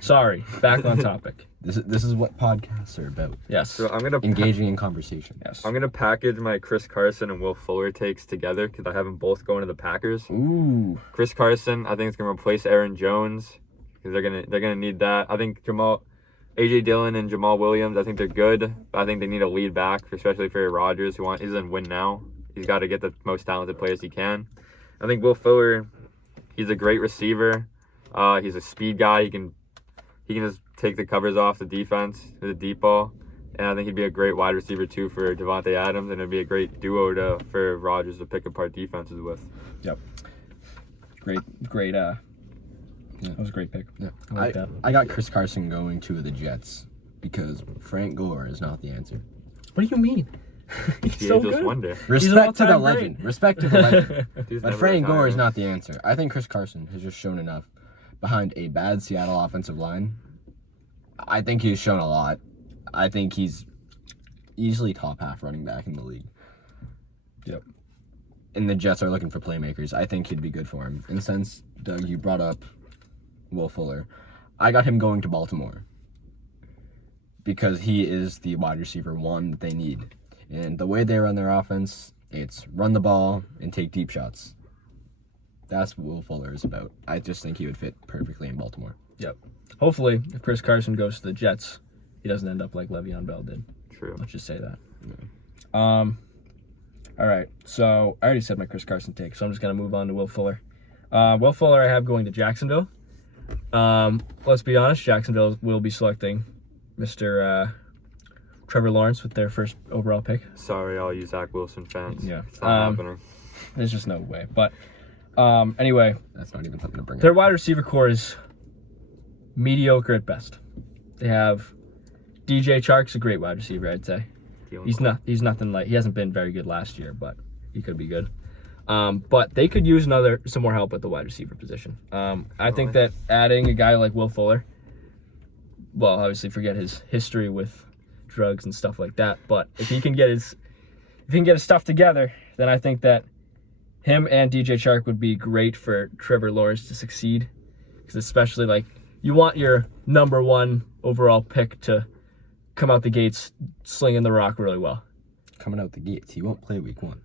Sorry, back on topic. This is what podcasts are about. Yes. So I'm gonna Engaging in conversation. Yes. I'm gonna package my Chris Carson and Will Fuller takes together because I have them both going to the Packers. Ooh. Chris Carson, I think it's gonna replace Aaron Jones because they're gonna need that. I think AJ Dillon and Jamal Williams, I think they're good, but I think they need a lead back, especially for Rodgers, he's in win now. He's got to get the most talented players he can. I think Will Fuller, he's a great receiver. He's a speed guy. He can just take the covers off the defense with a deep ball. And I think he'd be a great wide receiver too for Devontae Adams, and it'd be a great duo for Rodgers to pick apart defenses with. Yep. Great. That was a great pick. Yeah. I like that. I got Chris Carson going to the Jets because Frank Gore is not the answer. What do you mean? He's The so Angels good. wonder. Respect to the all-time legend. great. Respect to the legend. He's But never Frank Gore is retiring. not the answer. I think Chris Carson has just shown enough behind a bad Seattle offensive line. I think he's shown a lot. I think he's easily top half running back in the league. Yep. and the Jets are looking for playmakers, I think he'd be good for him. And since, Doug, you brought up Will Fuller, I got him going to Baltimore because he is the wide receiver 1 that they need. And the way they run their offense, it's run the ball and take deep shots. That's what Will Fuller is about. I just think he would fit perfectly in Baltimore. Yep. Hopefully, if Chris Carson goes to the Jets, he doesn't end up like Le'Veon Bell did. True. Let's just say that. Yeah. All right. So I already said my Chris Carson take, so I'm just gonna move on to Will Fuller. Will Fuller, I have going to Jacksonville. Let's be honest, Jacksonville will be selecting Mr. Trevor Lawrence with their first overall pick. Sorry, all you Zach Wilson fans. Yeah. It's not happening. There's just no way. But anyway, That's not even something to bring their up. wide receiver core is mediocre at best. They have DJ Chark's a great wide receiver, I'd say. He's nothing like, he hasn't been very good last year, but he could be good. But they could use some more help at the wide receiver position. I think that adding a guy like Will Fuller, well, obviously forget his history with drugs and stuff like that, but if he can get his stuff together, then I think that him and DJ Chark would be great for Trevor Lawrence to succeed. Because especially, like, you want your number 1 overall pick to come out the gates slinging the rock really well. Coming out the gates, he won't play week 1.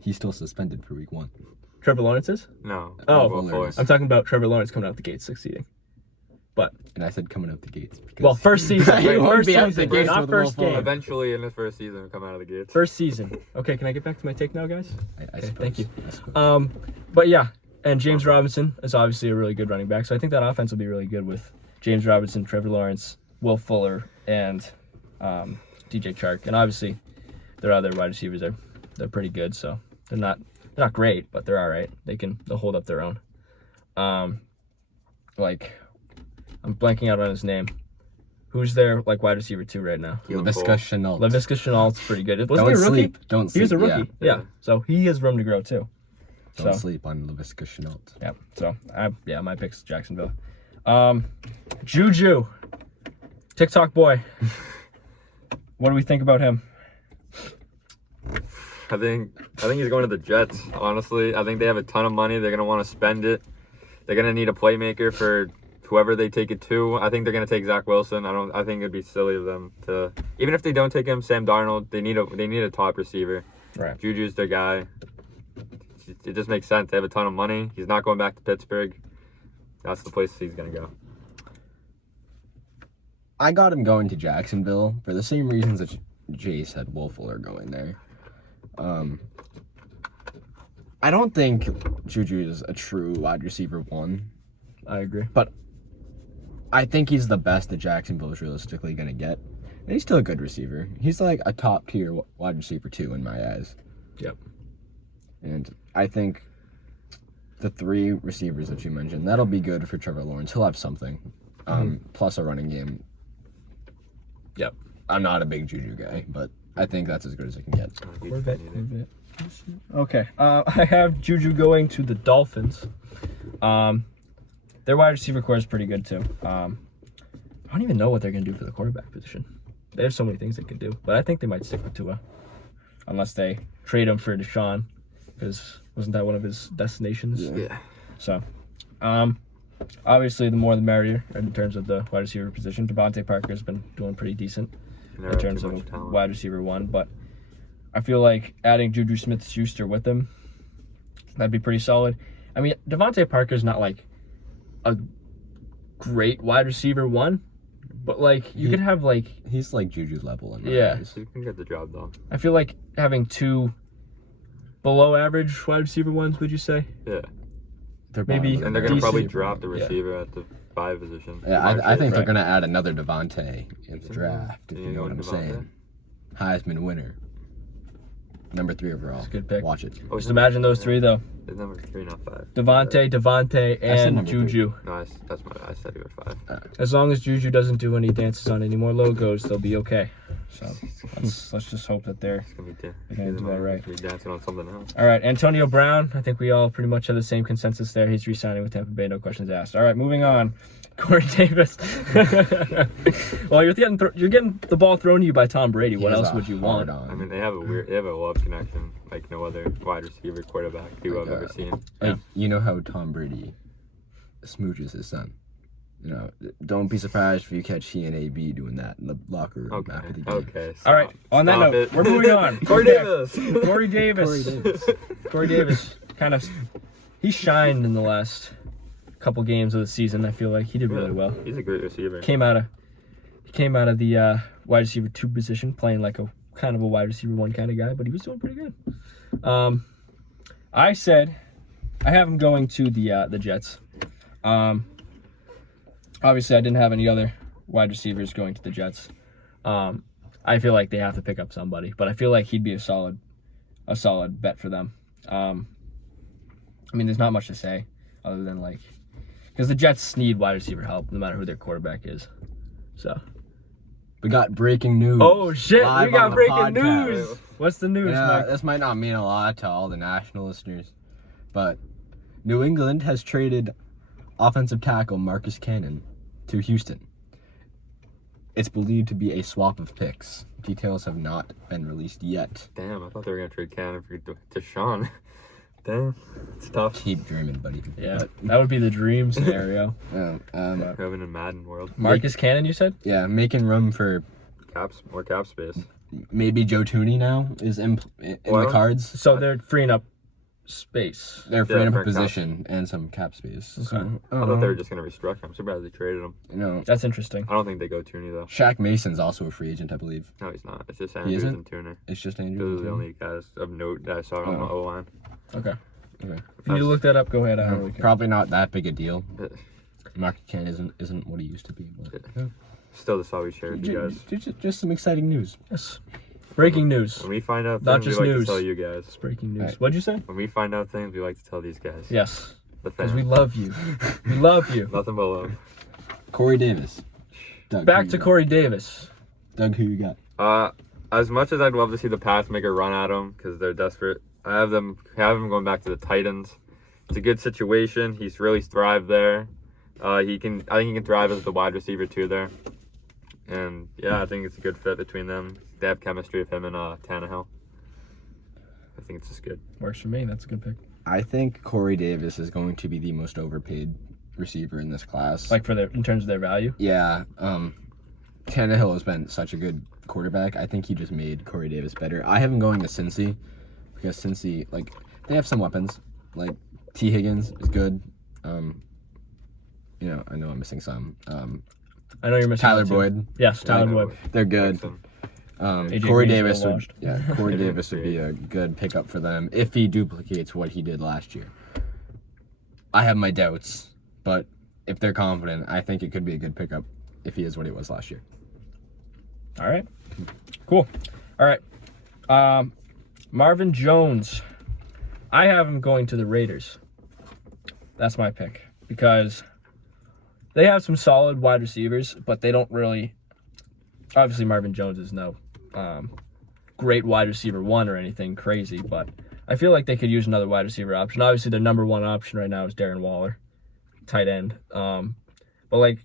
He's still suspended for week 1. Trevor Lawrence is? No. Oh, Will Fuller. I'm talking about Trevor Lawrence coming out the gates succeeding. But, And I said coming out the gates. Because well, first season. He won't First be out season, the gates not with Will first Fuller. game. Eventually, in his first season, he'll come out of the gates. First season. Okay, can I get back to my take now, guys? I Okay, suppose. thank you. I suppose. But yeah, and James Robinson is obviously a really good running back, so I think that offense will be really good with James Robinson, Trevor Lawrence, Will Fuller, and DJ Chark. And obviously, their other wide receivers they're pretty good, so they're not great, but they're all right. They'll hold up their own. Like, I'm blanking out on his name. Who's their wide receiver 2 right now? Laviska Shenault. Laviska Shenault's pretty good. Wasn't Don't he a rookie? sleep. Don't He sleep. was a rookie. Yeah. Yeah. So he has room to grow too. Don't So sleep on Laviska Shenault. yeah. So my pick's Jacksonville. Juju, TikTok boy. What do we think about him? I think he's going to the Jets, honestly. I think they have a ton of money. They're going to want to spend it. They're going to need a playmaker for whoever they take it to. I think they're going to take Zach Wilson. I think it'd be silly of them to, even if they don't take him, Sam Darnold, they need a top receiver. Right. Juju's their guy. It just makes sense. They have a ton of money. He's not going back to Pittsburgh. That's the place he's going to go. I got him going to Jacksonville for the same reasons that Jace had Will Fuller going there. I don't think Juju is a true wide receiver 1, I agree. but I think he's the best that Jacksonville is realistically going to get. And he's still a good receiver. He's like a top tier wide receiver 2 in my eyes. Yep. And I think the 3 receivers that you mentioned, that'll be good for Trevor Lawrence. He'll have something. Plus a running game. Yep. I'm not a big Juju guy, but I think that's as good as I can get. Okay. I have Juju going to the Dolphins. Their wide receiver core is pretty good too. I don't even know what they're gonna do for the quarterback position. They have so many things they can do, but I think they might stick with Tua, unless they trade him for Deshaun, because wasn't that one of his destinations? Yeah. So, obviously, the more the merrier in terms of the wide receiver position. Devontae Parker's been doing pretty decent in terms of wide receiver 1, but I feel like adding Juju Smith-Schuster with him, that'd be pretty solid. I mean, Devontae Parker's not like a great wide receiver 1, but like you could have like He's like Juju's level in my Yeah. eyes. You can get the job done. I feel like having 2 below average wide receiver 1s, would you say? Yeah. They're Maybe- bottom of And they're the going to probably Decent. drop the receiver at the 5 position. Yeah, I think they're Right. going to add another Devontae in the draft, if Yeah, you know what I'm Devontae. saying. Heisman winner. Number 3 overall. It's a good pick. Watch it. Oh, Just imagine those 3 though. His number 3, not 5. Devontae, said and number Juju. No, I said he was 5. As long as Juju doesn't do any dances on any more logos, they'll be okay. So let's just hope that they're It's gonna be gonna do that right. Be dancing on something else. all right. Antonio Brown. I think we all pretty much have the same consensus there. He's re-signing with Tampa Bay. No questions asked. All right, moving on. Corey Davis. Well, you're getting the ball thrown to you by Tom Brady. What else would you want? I mean, they have a love connection like no other wide receiver quarterback who I've ever seen. Like, you know how Tom Brady smooches his son. You know, don't be surprised if you catch he and AB doing that in the locker room after the game. Okay. All right. On that note, it. we're moving on. Corey Davis. Corey Davis. Corey Davis. Kind of, he shined in the last couple games of the season. I feel like he did really well. He's a great receiver. Came out of the wide receiver 2 position, playing like a kind of a wide receiver 1 kind of guy, but he was doing pretty good. I have him going to the Jets. Obviously, I didn't have any other wide receivers going to the Jets. I feel like they have to pick up somebody, but I feel like he'd be a solid bet for them. I mean, there's not much to say other than because the Jets need wide receiver help no matter who their quarterback is. So We got breaking news. Oh shit, live we got on the breaking podcast. news. What's the news, Yeah, Mike? this might not mean a lot to all the national listeners, but New England has traded offensive tackle Marcus Cannon to Houston. It's believed to be a swap of picks. Details have not been released yet. Damn, I thought they were gonna trade Cannon for Deshaun. Damn, it's tough. Keep dreaming, buddy. Yeah, that would be the dream scenario. Living in Madden world. Marcus Cannon, you said? Yeah, making room for More cap space. maybe Joe Tooney now is in the cards. So they're freeing up space. They're freeing up for a position and some cap space. Okay. So, I thought they were just gonna restructure. I'm surprised they traded him. you know, That's interesting. I don't think they go Tooney though. Shaq Mason's also a free agent, I believe. No, he's not. It's just He Andrews isn't? and Tuner. It's just Those Andrew. are the only guys of note that I saw on the O line. Okay. Okay. If you need to look that up, go ahead. I don't really care. Probably not that big a deal. Marcus Cannon isn't what he used to be. But, yeah. Still, that's all we share with you guys. Just some exciting news. Yes. Breaking news. When we find out Not things, just we like news. to tell you guys. It's breaking news. Right. What'd you say? When we find out things, we like to tell these guys. Yes. The Because fans. we love you. We love you. Nothing but love. Corey Davis. Doug, Back who to you got? Corey Davis. Doug, who you got? As much as I'd love to see the Pats make a run at him because they're desperate, I have him going back to the Titans. It's a good situation. He's really thrived there. I think he can thrive as the wide receiver too there. And yeah, I think it's a good fit between them. They have chemistry of him and Tannehill. I think it's just good. Works for me. That's a good pick. I think Corey Davis is going to be the most overpaid receiver in this class. Like in terms of their value. Yeah, Tannehill has been such a good quarterback. I think he just made Corey Davis better. I have him going to Cincy because Cincy, they have some weapons. Like T. Higgins is good. I know I'm missing some. I know you're missing Tyler one, too. Boyd. Yes, Tyler Boyd. They're good. AJ Corey Green's Davis well would, washed. Corey Davis would be a good pickup for them if he duplicates what he did last year. I have my doubts, but if they're confident, I think it could be a good pickup if he is what he was last year. All right. Cool. All right. Marvin Jones. I have him going to the Raiders. That's my pick because they have some solid wide receivers, but they don't really. Obviously, Marvin Jones is no great wide receiver 1 or anything crazy, but I feel like they could use another wide receiver option. Obviously, their number 1 option right now is Darren Waller, tight end. But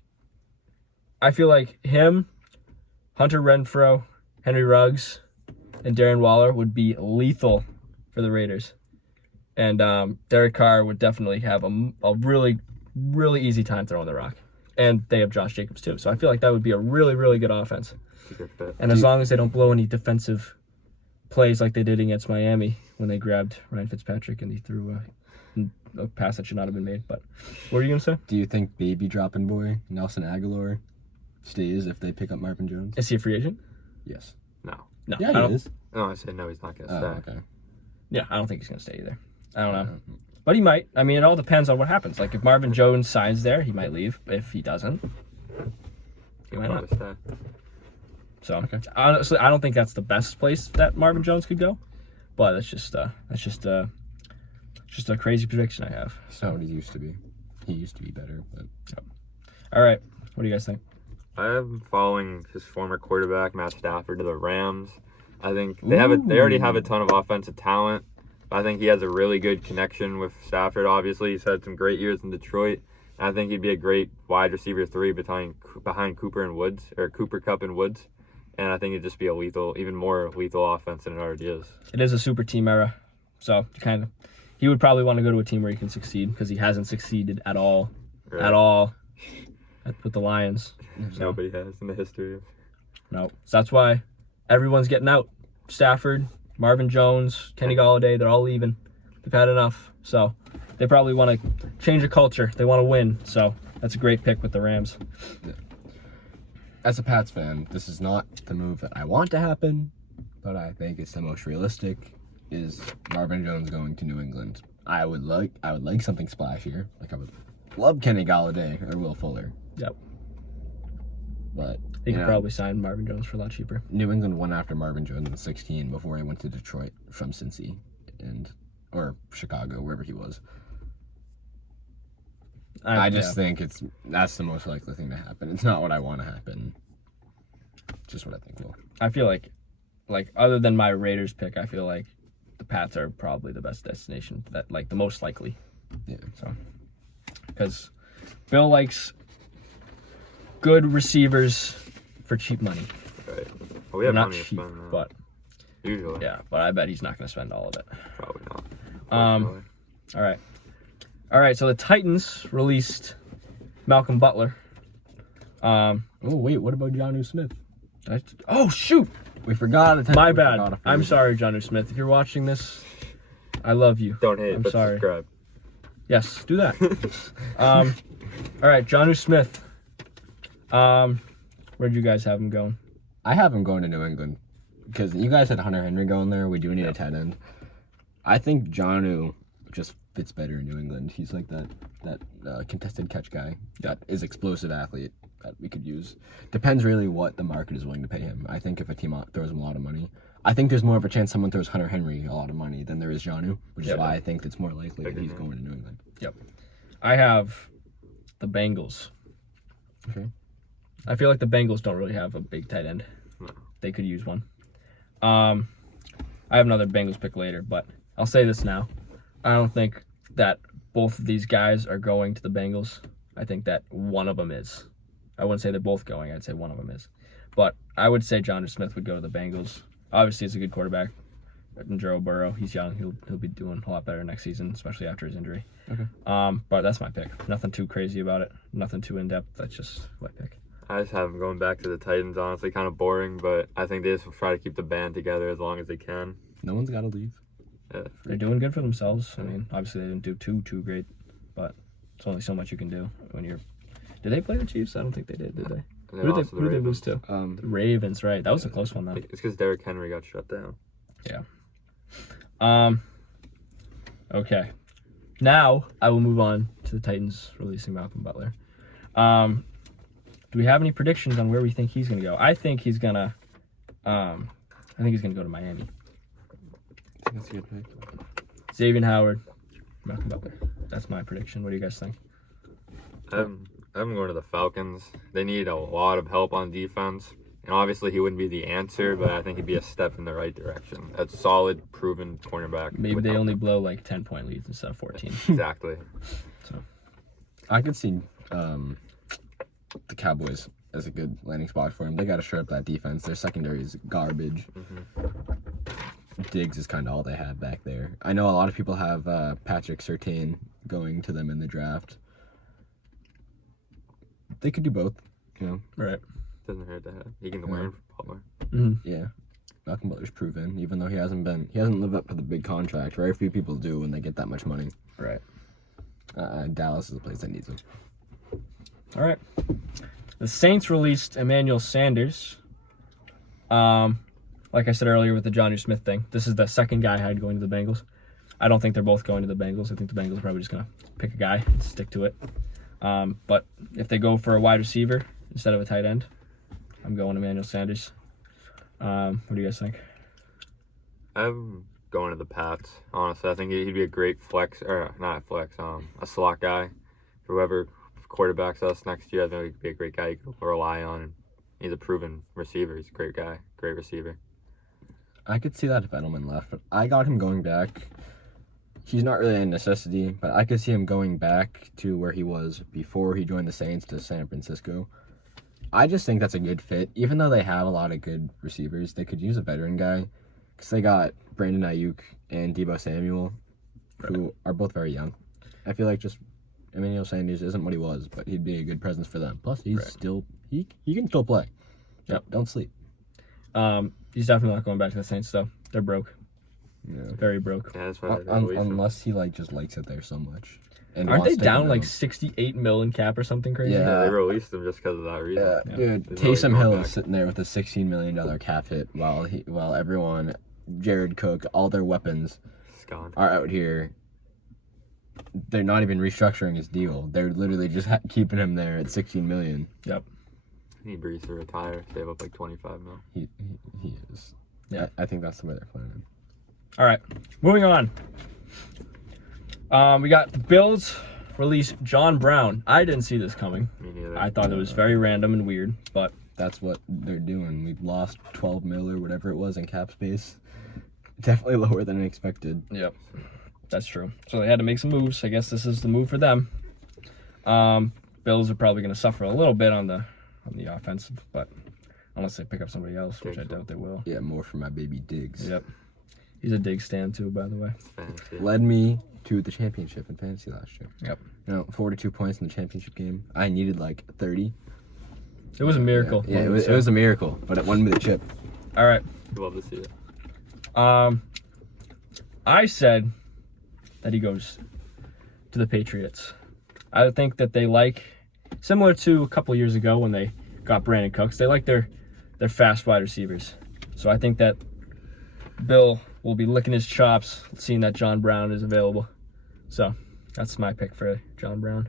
I feel like him, Hunter Renfrow, Henry Ruggs, and Darren Waller would be lethal for the Raiders. And Derek Carr would definitely have a really, really easy time throwing the rock. And they have Josh Jacobs too. So I feel like that would be a really, really good offense. It's a good fit. And as long as they don't blow any defensive plays like they did against Miami when they grabbed Ryan Fitzpatrick and he threw a pass that should not have been made. But what were you going to say? Do you think baby dropping boy Nelson Aguilar stays if they pick up Marvin Jones? Is he a free agent? Yes. No. No. Yeah, I don't, he is. No, I said no, he's not going to Oh, stay. okay. Yeah, I don't think he's going to stay either. I don't know. But he might. I mean, it all depends on what happens. Like, if Marvin Jones signs there, he might leave. If he doesn't, he might not. Stay. So, honestly, I don't think that's the best place that Marvin Jones could go. But that's just Just a crazy prediction I have. That's not what he used to be. He used to be better, but All right. What do you guys think? I'm following his former quarterback, Matt Stafford, to the Rams. I think they already have a ton of offensive talent. I think he has a really good connection with Stafford, obviously. He's had some great years in Detroit. And I think he'd be a great wide receiver 3 behind Cooper and Woods, or Cooper, Kupp, and Woods. And I think it'd just be a even more lethal offense than it already is. It is a super team era. So, he would probably want to go to a team where he can succeed because he hasn't succeeded at all. Right. At all. With the Lions. So. Nobody has in the history of. No. So that's why everyone's getting out. Stafford, Marvin Jones, Kenny Golladay, they're all leaving. They've had enough. So they probably want to change the culture. They want to win. So that's a great pick with the Rams. as a Pats fan, this is not the move that I want to happen, but I think it's the most realistic. Is Marvin Jones going to New England? I would like something splashier. Like I would love Kenny Golladay or Will Fuller. Yep. But He could probably sign Marvin Jones for a lot cheaper. New England went after Marvin Jones in 2016 before he went to Detroit from Cincy or Chicago, wherever he was. I just think that's the most likely thing to happen. It's not what I want to happen. Just what I think will. I feel like other than my Raiders pick, I feel like the Pats are probably the best destination, that like the most likely. Yeah. So, because Bill likes good receivers for cheap money. Right. Well, we have Not money to cheap, spend, though. but Usually. yeah. But I bet he's not going to spend all of it. Probably not. All right. So the Titans released Malcolm Butler. Oh wait, what about Jonnu Smith? Oh shoot! We forgot. My bad. I'm sorry, Jonnu Smith. If you're watching this, I love you. Don't hate, I'm but sorry. subscribe. Yes, do that. All right, Jonnu Smith. Where'd you guys have him going? I have him going to New England because you guys had Hunter Henry going there. We do need a tight end. I think Jonnu just fits better in New England. He's like that contested catch guy that is explosive athlete that we could use. Depends really what the market is willing to pay him. I think if a team throws him a lot of money, I think there's more of a chance someone throws Hunter Henry a lot of money than there is Jonnu, which is why I think it's more likely that he's going to New England. Yep. I have the Bengals. Okay. I feel like the Bengals don't really have a big tight end. No. They could use one. I have another Bengals pick later, but I'll say this now. I don't think that both of these guys are going to the Bengals. I think that one of them is. I wouldn't say they're both going. I'd say one of them is. But I would say Jonnu Smith would go to the Bengals. Obviously, he's a good quarterback. And Joe Burrow, he's young. He'll be doing a lot better next season, especially after his injury. Okay. But that's my pick. Nothing too crazy about it. Nothing too in-depth. That's just my pick. I just have them going back to the Titans, honestly. Kind of boring, but I think they just will try to keep the band together as long as they can. No one's got to leave. Yeah. They're doing good for themselves. I mean, obviously they didn't do too great, but it's only so much you can do when you're. Did they play the Chiefs? I don't think they did they? And Who did they lose to? The The Ravens, right? That was a close one, though. It's because Derrick Henry got shut down. Yeah. Okay. Now I will move on to the Titans releasing Malcolm Butler. Do we have any predictions on where we think he's gonna go? I think he's gonna go to Miami. That's a good pick. Xavier Howard, Malcolm Butler. That's my prediction. What do you guys think? I'm going to the Falcons. They need a lot of help on defense. And obviously he wouldn't be the answer, but I think he'd be a step in the right direction. A solid, proven cornerback. Maybe they only blow like 10-point leads instead of 14. Exactly. So I could see the Cowboys as a good landing spot for him. They got to shore up that defense. Their secondary is garbage. Diggs is kind of all they have back there. I know a lot of people have Patrick Surtain going to them in the draft. They could do both, you know. right. Doesn't hurt to have. He can learn from Butler. Mm-hmm. Yeah. Malcolm Butler's proven, even though he hasn't lived up to the big contract. Very few people do when they get that much money. Right. Dallas is a place that needs him. All right. The Saints released Emmanuel Sanders. Like I said earlier with the Jonnu Smith thing, this is the second guy I had going to the Bengals. I don't think they're both going to the Bengals. I think the Bengals are probably just going to pick a guy and stick to it. But if they go for a wide receiver instead of a tight end, I'm going Emmanuel Sanders. What do you guys think? I'm going to the Pats. Honestly, I think he'd be a great flex, or not flex, a slot guy. Whoever quarterbacks us next year, I think he'd be a great guy you can rely on. And he's a proven receiver. He's a great guy, great receiver. I could see that if Edelman left, but I got him going back. He's not really a necessity, but I could see him going back to where he was before he joined the Saints to San Francisco. I just think that's a good fit. Even though they have a lot of good receivers, they could use a veteran guy because they got Brandon Ayuk and Deebo Samuel, who are both very young. I feel like just Emmanuel Sanders isn't what he was, but he'd be a good presence for them. Plus, he's still he can still play. Yep, don't sleep. He's definitely not going back to the Saints though. They're broke. Yeah. Very broke. Yeah, that's why Unless he just likes it there so much. And aren't they wants to down go. like $68 million cap or something crazy? Yeah. they released him just because of that reason. Yeah, dude. There's no Taysom going Hill back. is sitting there with a $16 million cap hit while everyone, Jared Cook, all their weapons He's gone. are out here. They're not even restructuring his deal. They're literally just keeping him there at $16 million. Yep. I need Breeze to retire, save up like $25 million. He is. Yeah. I think that's the way they're planning. All right, moving on. We got the Bills release John Brown. I didn't see this coming. Me neither. I thought it was very random and weird, but That's what they're doing. We've lost 12 mil or whatever it was in cap space. Definitely lower than expected. yep, that's true. So they had to make some moves. I guess this is the move for them. Bills are probably going to suffer a little bit on the offensive, but unless they pick up somebody else, which I doubt they will. Yeah, more for my baby Diggs. Yep. He's a dig stand too, by the way. Fantasy. Led me to the championship in fantasy last year. Yep. 42 points in the championship game. I needed like 30. It was a miracle. Yeah, it was a miracle, but it won me the chip. All right. Love to see it. I said that he goes to the Patriots. I think that they like, similar to a couple years ago when they got Brandon Cooks, they like their fast wide receivers. So I think that Bill will be licking his chops, seeing that John Brown is available. So that's my pick for John Brown.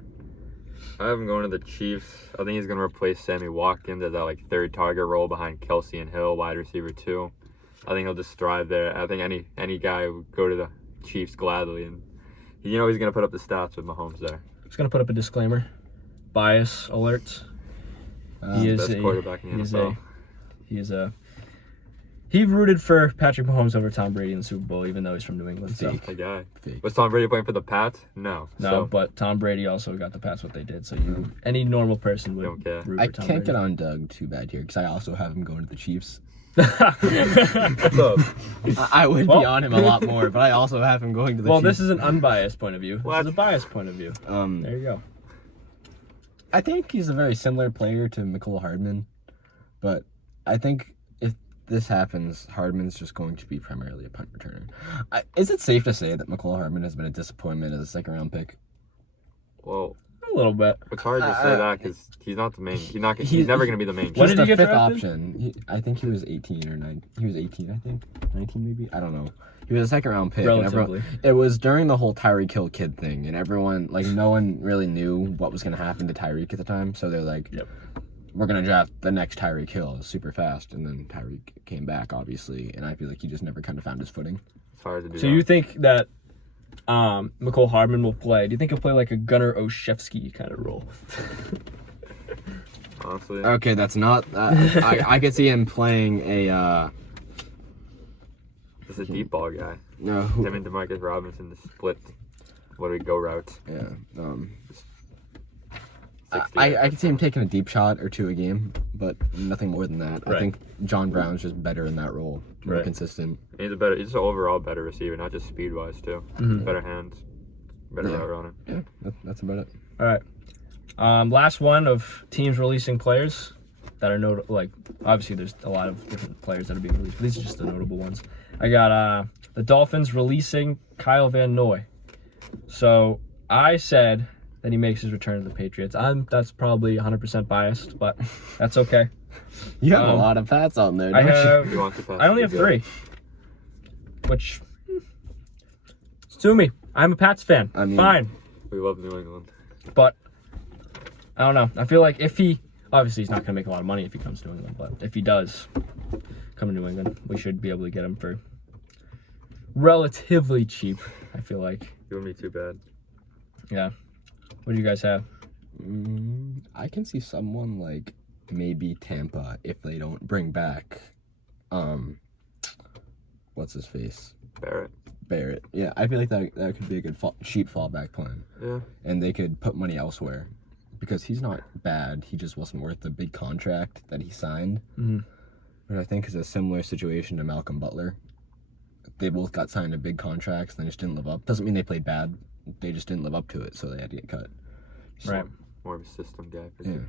I have him going to the Chiefs. I think he's going to replace Sammy Watkins as that like third target role behind Kelsey and Hill, wide receiver 2. I think he'll just thrive there. I think any guy would go to the Chiefs gladly, and he's going to put up the stats with Mahomes there. Just gonna put up a disclaimer. Bias alert. He is Best quarterback in the NFL. He rooted for Patrick Mahomes over Tom Brady in the Super Bowl, even though he's from New England. So A guy. Fake. Was Tom Brady playing for the Pats? No. So, but Tom Brady also got the Pats what they did. So any normal person would Don't care. root I for Tom can't Brady. get on Doug too bad here because I also have him going to the Chiefs. what's up? I would Well- be on him a lot more, but I also have him going to the Well, Chiefs. this is an unbiased point of view. What? This is a biased point of view. There you go. I think he's a very similar player to McCole Hardman, but I think if this happens, Hardman's just going to be primarily a punt returner. Is it safe to say that McCole Hardman has been a disappointment as a second-round pick? Well, A little bit. it's hard to say that because he's not the main. He's never going to be the main. When He's did he the get fifth drafted? option. I think he was 18 or 9. He was 18, I think. 19 maybe? I don't know. He was a second-round pick. and Relatively. it was during the whole Tyreek Hill kid thing, and everyone, no one really knew what was going to happen to Tyreek at the time, so they're like, Yep. we're going to draft the next Tyreek Hill super fast, and then Tyreek came back, obviously, and I feel like he just never kind of found his footing. It's hard to do. So that. you think that McCole Hardman will play? Do you think he'll play like a Gunnar Olszewski kind of role? honestly? Okay, that's not... I could see him playing a... Just a deep ball guy. no, Him and Demarcus Robinson to split. What do we go routes? yeah, 60. I could see him taking a deep shot or two a game, but nothing more than that. Right. I think John Brown's just better in that role, more Right. consistent. He's an overall better receiver, not just speed wise too. Mhm. Better hands, better Yeah. route running. Yeah, that's about it. All right. Last one of teams releasing players that are obviously there's a lot of different players that are being released, but these are just the notable ones. I got the Dolphins releasing Kyle Van Noy. So I said that he makes his return to the Patriots. That's probably 100% biased, but that's okay. You have a lot of Pats on there, I don't you? have He wants to pass I only the have ball. 3, which sue me. I'm a Pats fan. I mean- Fine. We love New England. But I don't know. I feel like if he obviously he's not gonna make a lot of money if he comes to New England, but if he does come to New England, we should be able to get him for relatively cheap, I feel like. It wouldn't be too bad. Yeah. What do you guys have? I can see someone like maybe Tampa if they don't bring back, what's his face? Barrett. Yeah, I feel like that could be a good cheap fallback plan. Yeah. And they could put money elsewhere because he's not bad. He just wasn't worth the big contract that he signed. Mm-hmm. But I think is a similar situation to Malcolm Butler. They both got signed to big contracts and they just didn't live up. Doesn't mean they played bad. They just didn't live up to it, so they had to get cut. Right. More of a system guy for Yeah. sure.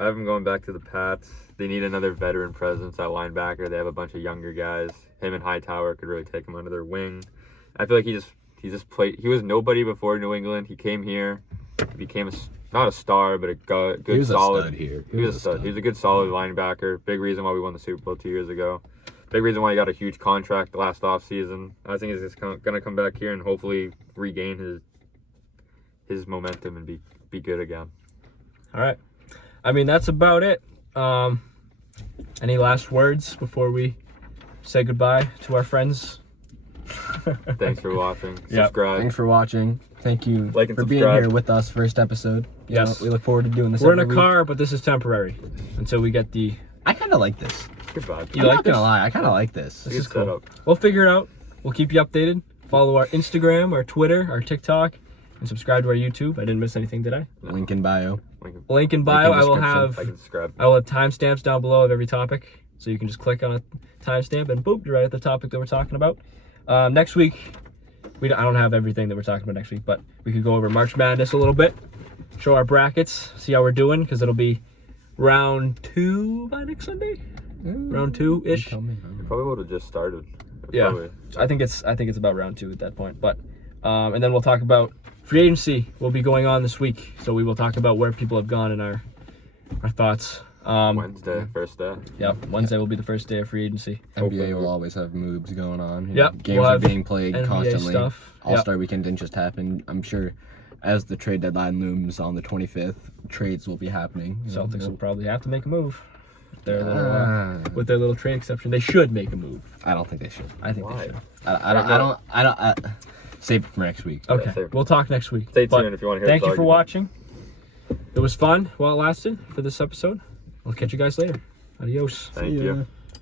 I have them going back to the Pats. They need another veteran presence at linebacker. They have a bunch of younger guys. Him and Hightower could really take him under their wing. I feel like he just played. He was nobody before New England. He came here, he became not a star, but a good He was solid. a stud here. He was a stud. He was a good solid linebacker. Big reason why we won the Super Bowl 2 years ago. Big reason why he got a huge contract last offseason. I think he's just going to come back here and hopefully regain his momentum and be good again. All right. I mean, that's about it. Any last words before we say goodbye to our friends? Thanks for watching. Yep. Subscribe. Thanks for watching. Thank you Like and for being subscribe. here with us. First episode. You Yes. know, we look forward to doing this. We're in a every week. car, but this is temporary until we get the... I kind of like this. Good vibe. You I'm like not gonna this? lie. I kind of like this. This Good is cool. setup. We'll figure it out. We'll keep you updated. Follow our Instagram, our Twitter, our TikTok, and subscribe to our YouTube. I didn't miss anything, did I? Link in bio. Link in bio. I will description. have I can subscribe. timestamps down below of every topic, so you can just click on a timestamp and boop, you're right at the topic that we're talking about. Next week, I don't have everything that we're talking about next week, but we could go over March Madness a little bit, show our brackets, see how we're doing, because it'll be round 2 by next Sunday. Round 2-ish. Tell me. Probably would have just started. Yeah, Probably. I think it's about round 2 at that point. But and then we'll talk about free agency. Will be going on this week, so we will talk about where people have gone and our thoughts. Wednesday, first day. Yep, Wednesday will be the first day of free agency. NBA will always have moves going on. Yep, Games we'll are have being played NBA constantly. stuff. All-Star Weekend didn't just happen. I'm sure as the trade deadline looms on the 25th, trades will be happening. You know, Celtics will probably have to make a move. Ah. With their little trade exception, they should make a move. I don't think they should. I think Why? they should. I don't. Save it for next week. Okay, save it. we'll talk next week. Stay But tuned if you want to hear thank this you for argument. watching. It was fun while it lasted for this episode. We'll catch you guys later. Adios. Thank you.